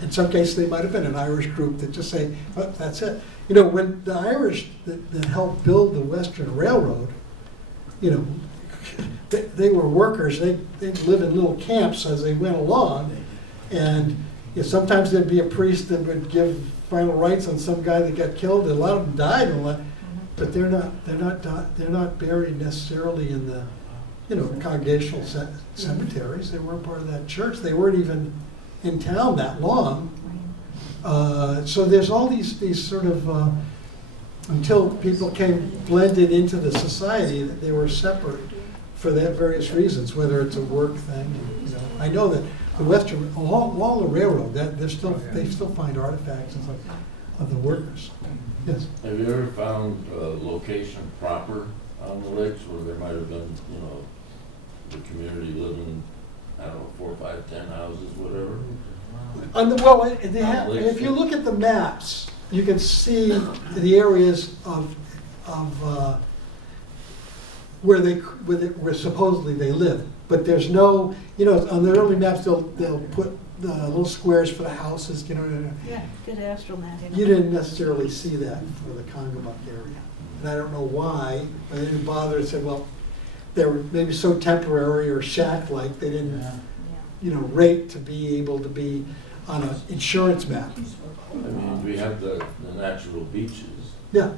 in some cases they might have been an Irish group that just say, oh, that's it. When the Irish that helped build the Western Railroad, they were workers. They'd live in little camps as they went along. And sometimes there'd be a priest that would give final rites on some guy that got killed. A lot of them died, but they're not buried necessarily in the congregational cemeteries. They weren't part of that church. They weren't even in town that long. So there's all these sort of until people came blended into the society, that they were separate for that various reasons, whether it's a work thing. I know that the Western, along the railroad, they still find artifacts and stuff of the workers. Yes. Have you ever found a location proper on the lakes where there might have been, the community living, 4, 5, 10 houses, whatever? If you look at the maps, you can see the areas of where supposedly they live. But there's no, on the early maps they'll put the little squares for the houses, Yeah, good astral map. You didn't necessarily see that for the Congamuck area. And I don't know why, but they didn't bother and said, well, they were maybe so temporary or shack-like, they didn't, rate to be able to be on an insurance map. I mean, we have the natural beaches, Yeah.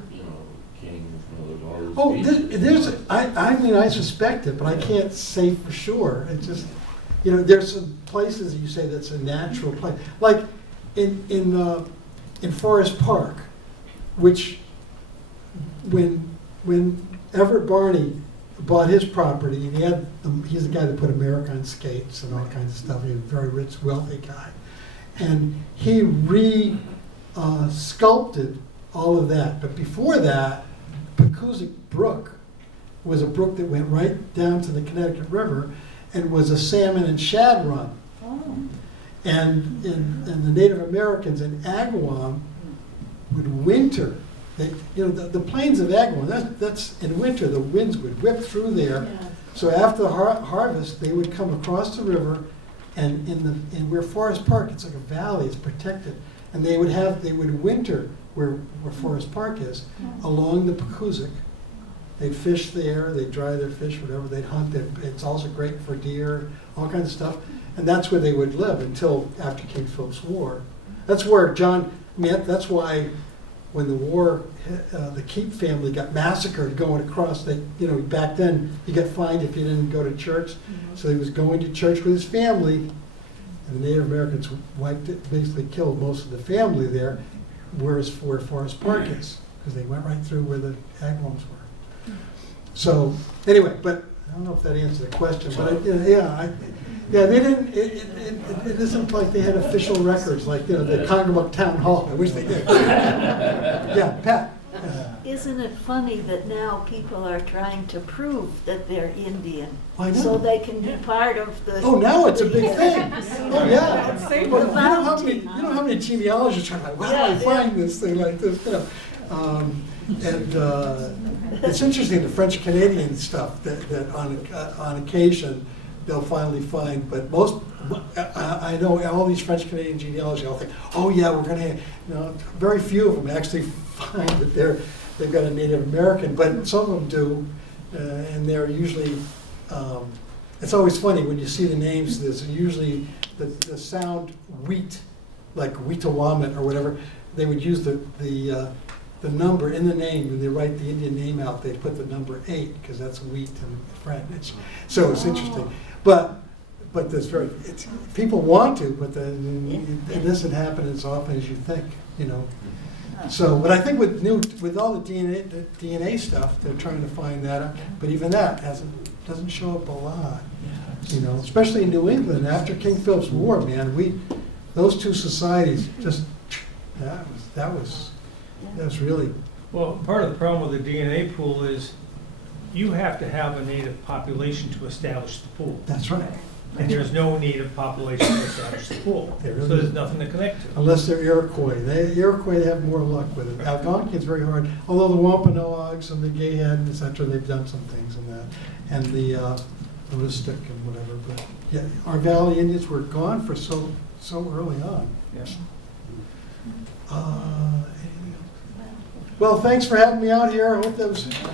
Kings, all those Oh, beaches. there's, I mean, I suspect it, but I can't say for sure. It's just, there's some places you say that's a natural place. Like in Forest Park, which when Everett Barney bought his property, and he's the guy that put America on skates and all kinds of stuff. He's a very rich, wealthy guy. And he sculpted all of that. But before that, Pacusic Brook was a brook that went right down to the Connecticut River and was a salmon and shad run. Oh. And the Native Americans in Agawam would winter. The plains of Agawam, that's in winter, the winds would whip through there. Yeah. So after the harvest, they would come across the river, and in where Forest Park, it's like a valley, it's protected, and they would winter where Forest Park is, along the Pacusic. They'd fish there, they'd dry their fish, whatever, they'd hunt. It's also great for deer, all kinds of stuff, and that's where they would live until after King Philip's War. That's where that's why when the war, the Keep family got massacred going across. Back then you got fined if you didn't go to church. So he was going to church with his family, and the Native Americans basically killed most of the family there, where Forest Park is, because they went right through where the Agawams were. So anyway, but I don't know if that answered the question, but they didn't. It isn't like they had official records like the Congamuck Town Hall. I wish they did. Yeah, Pat. Isn't it funny that now people are trying to prove that they're Indian? I know. So they can be part of the... Oh, now it's a big thing. Oh, yeah. Same Well, with you know how many genealogists are like, how do I find this thing like this? It's interesting, the French Canadian stuff that on occasion they'll finally find, but I know all these French Canadian genealogists all think, oh yeah, we're going to, very few of them actually find that they've got a Native American, but some of them do, and they're usually, it's always funny when you see the names, there's usually the sound wheat, like Wetawamut or whatever, they would use the number in the name. When they write the Indian name out, they put the number 8 because that's wheat in French. So it's interesting, but there's people want to, but then it doesn't happen as often as you think, So, but I think with all the DNA stuff, they're trying to find that out. But even that doesn't show up a lot, Especially in New England after King Philip's War, man. Those two societies just that was really. Well, part of the problem with the DNA pool is you have to have a native population to establish the pool. That's right. And there's no native population to establish the pool. There So really there's nothing to connect to. Unless they're Iroquois. They have more luck with it. Algonquin's very hard. Although the Wampanoags and the Gayhead, et cetera, they've done some things in that. And the Aroostook and whatever. But yeah, our Valley Indians were gone for so early on. Yeah. Well, thanks for having me out here. I hope that was useful.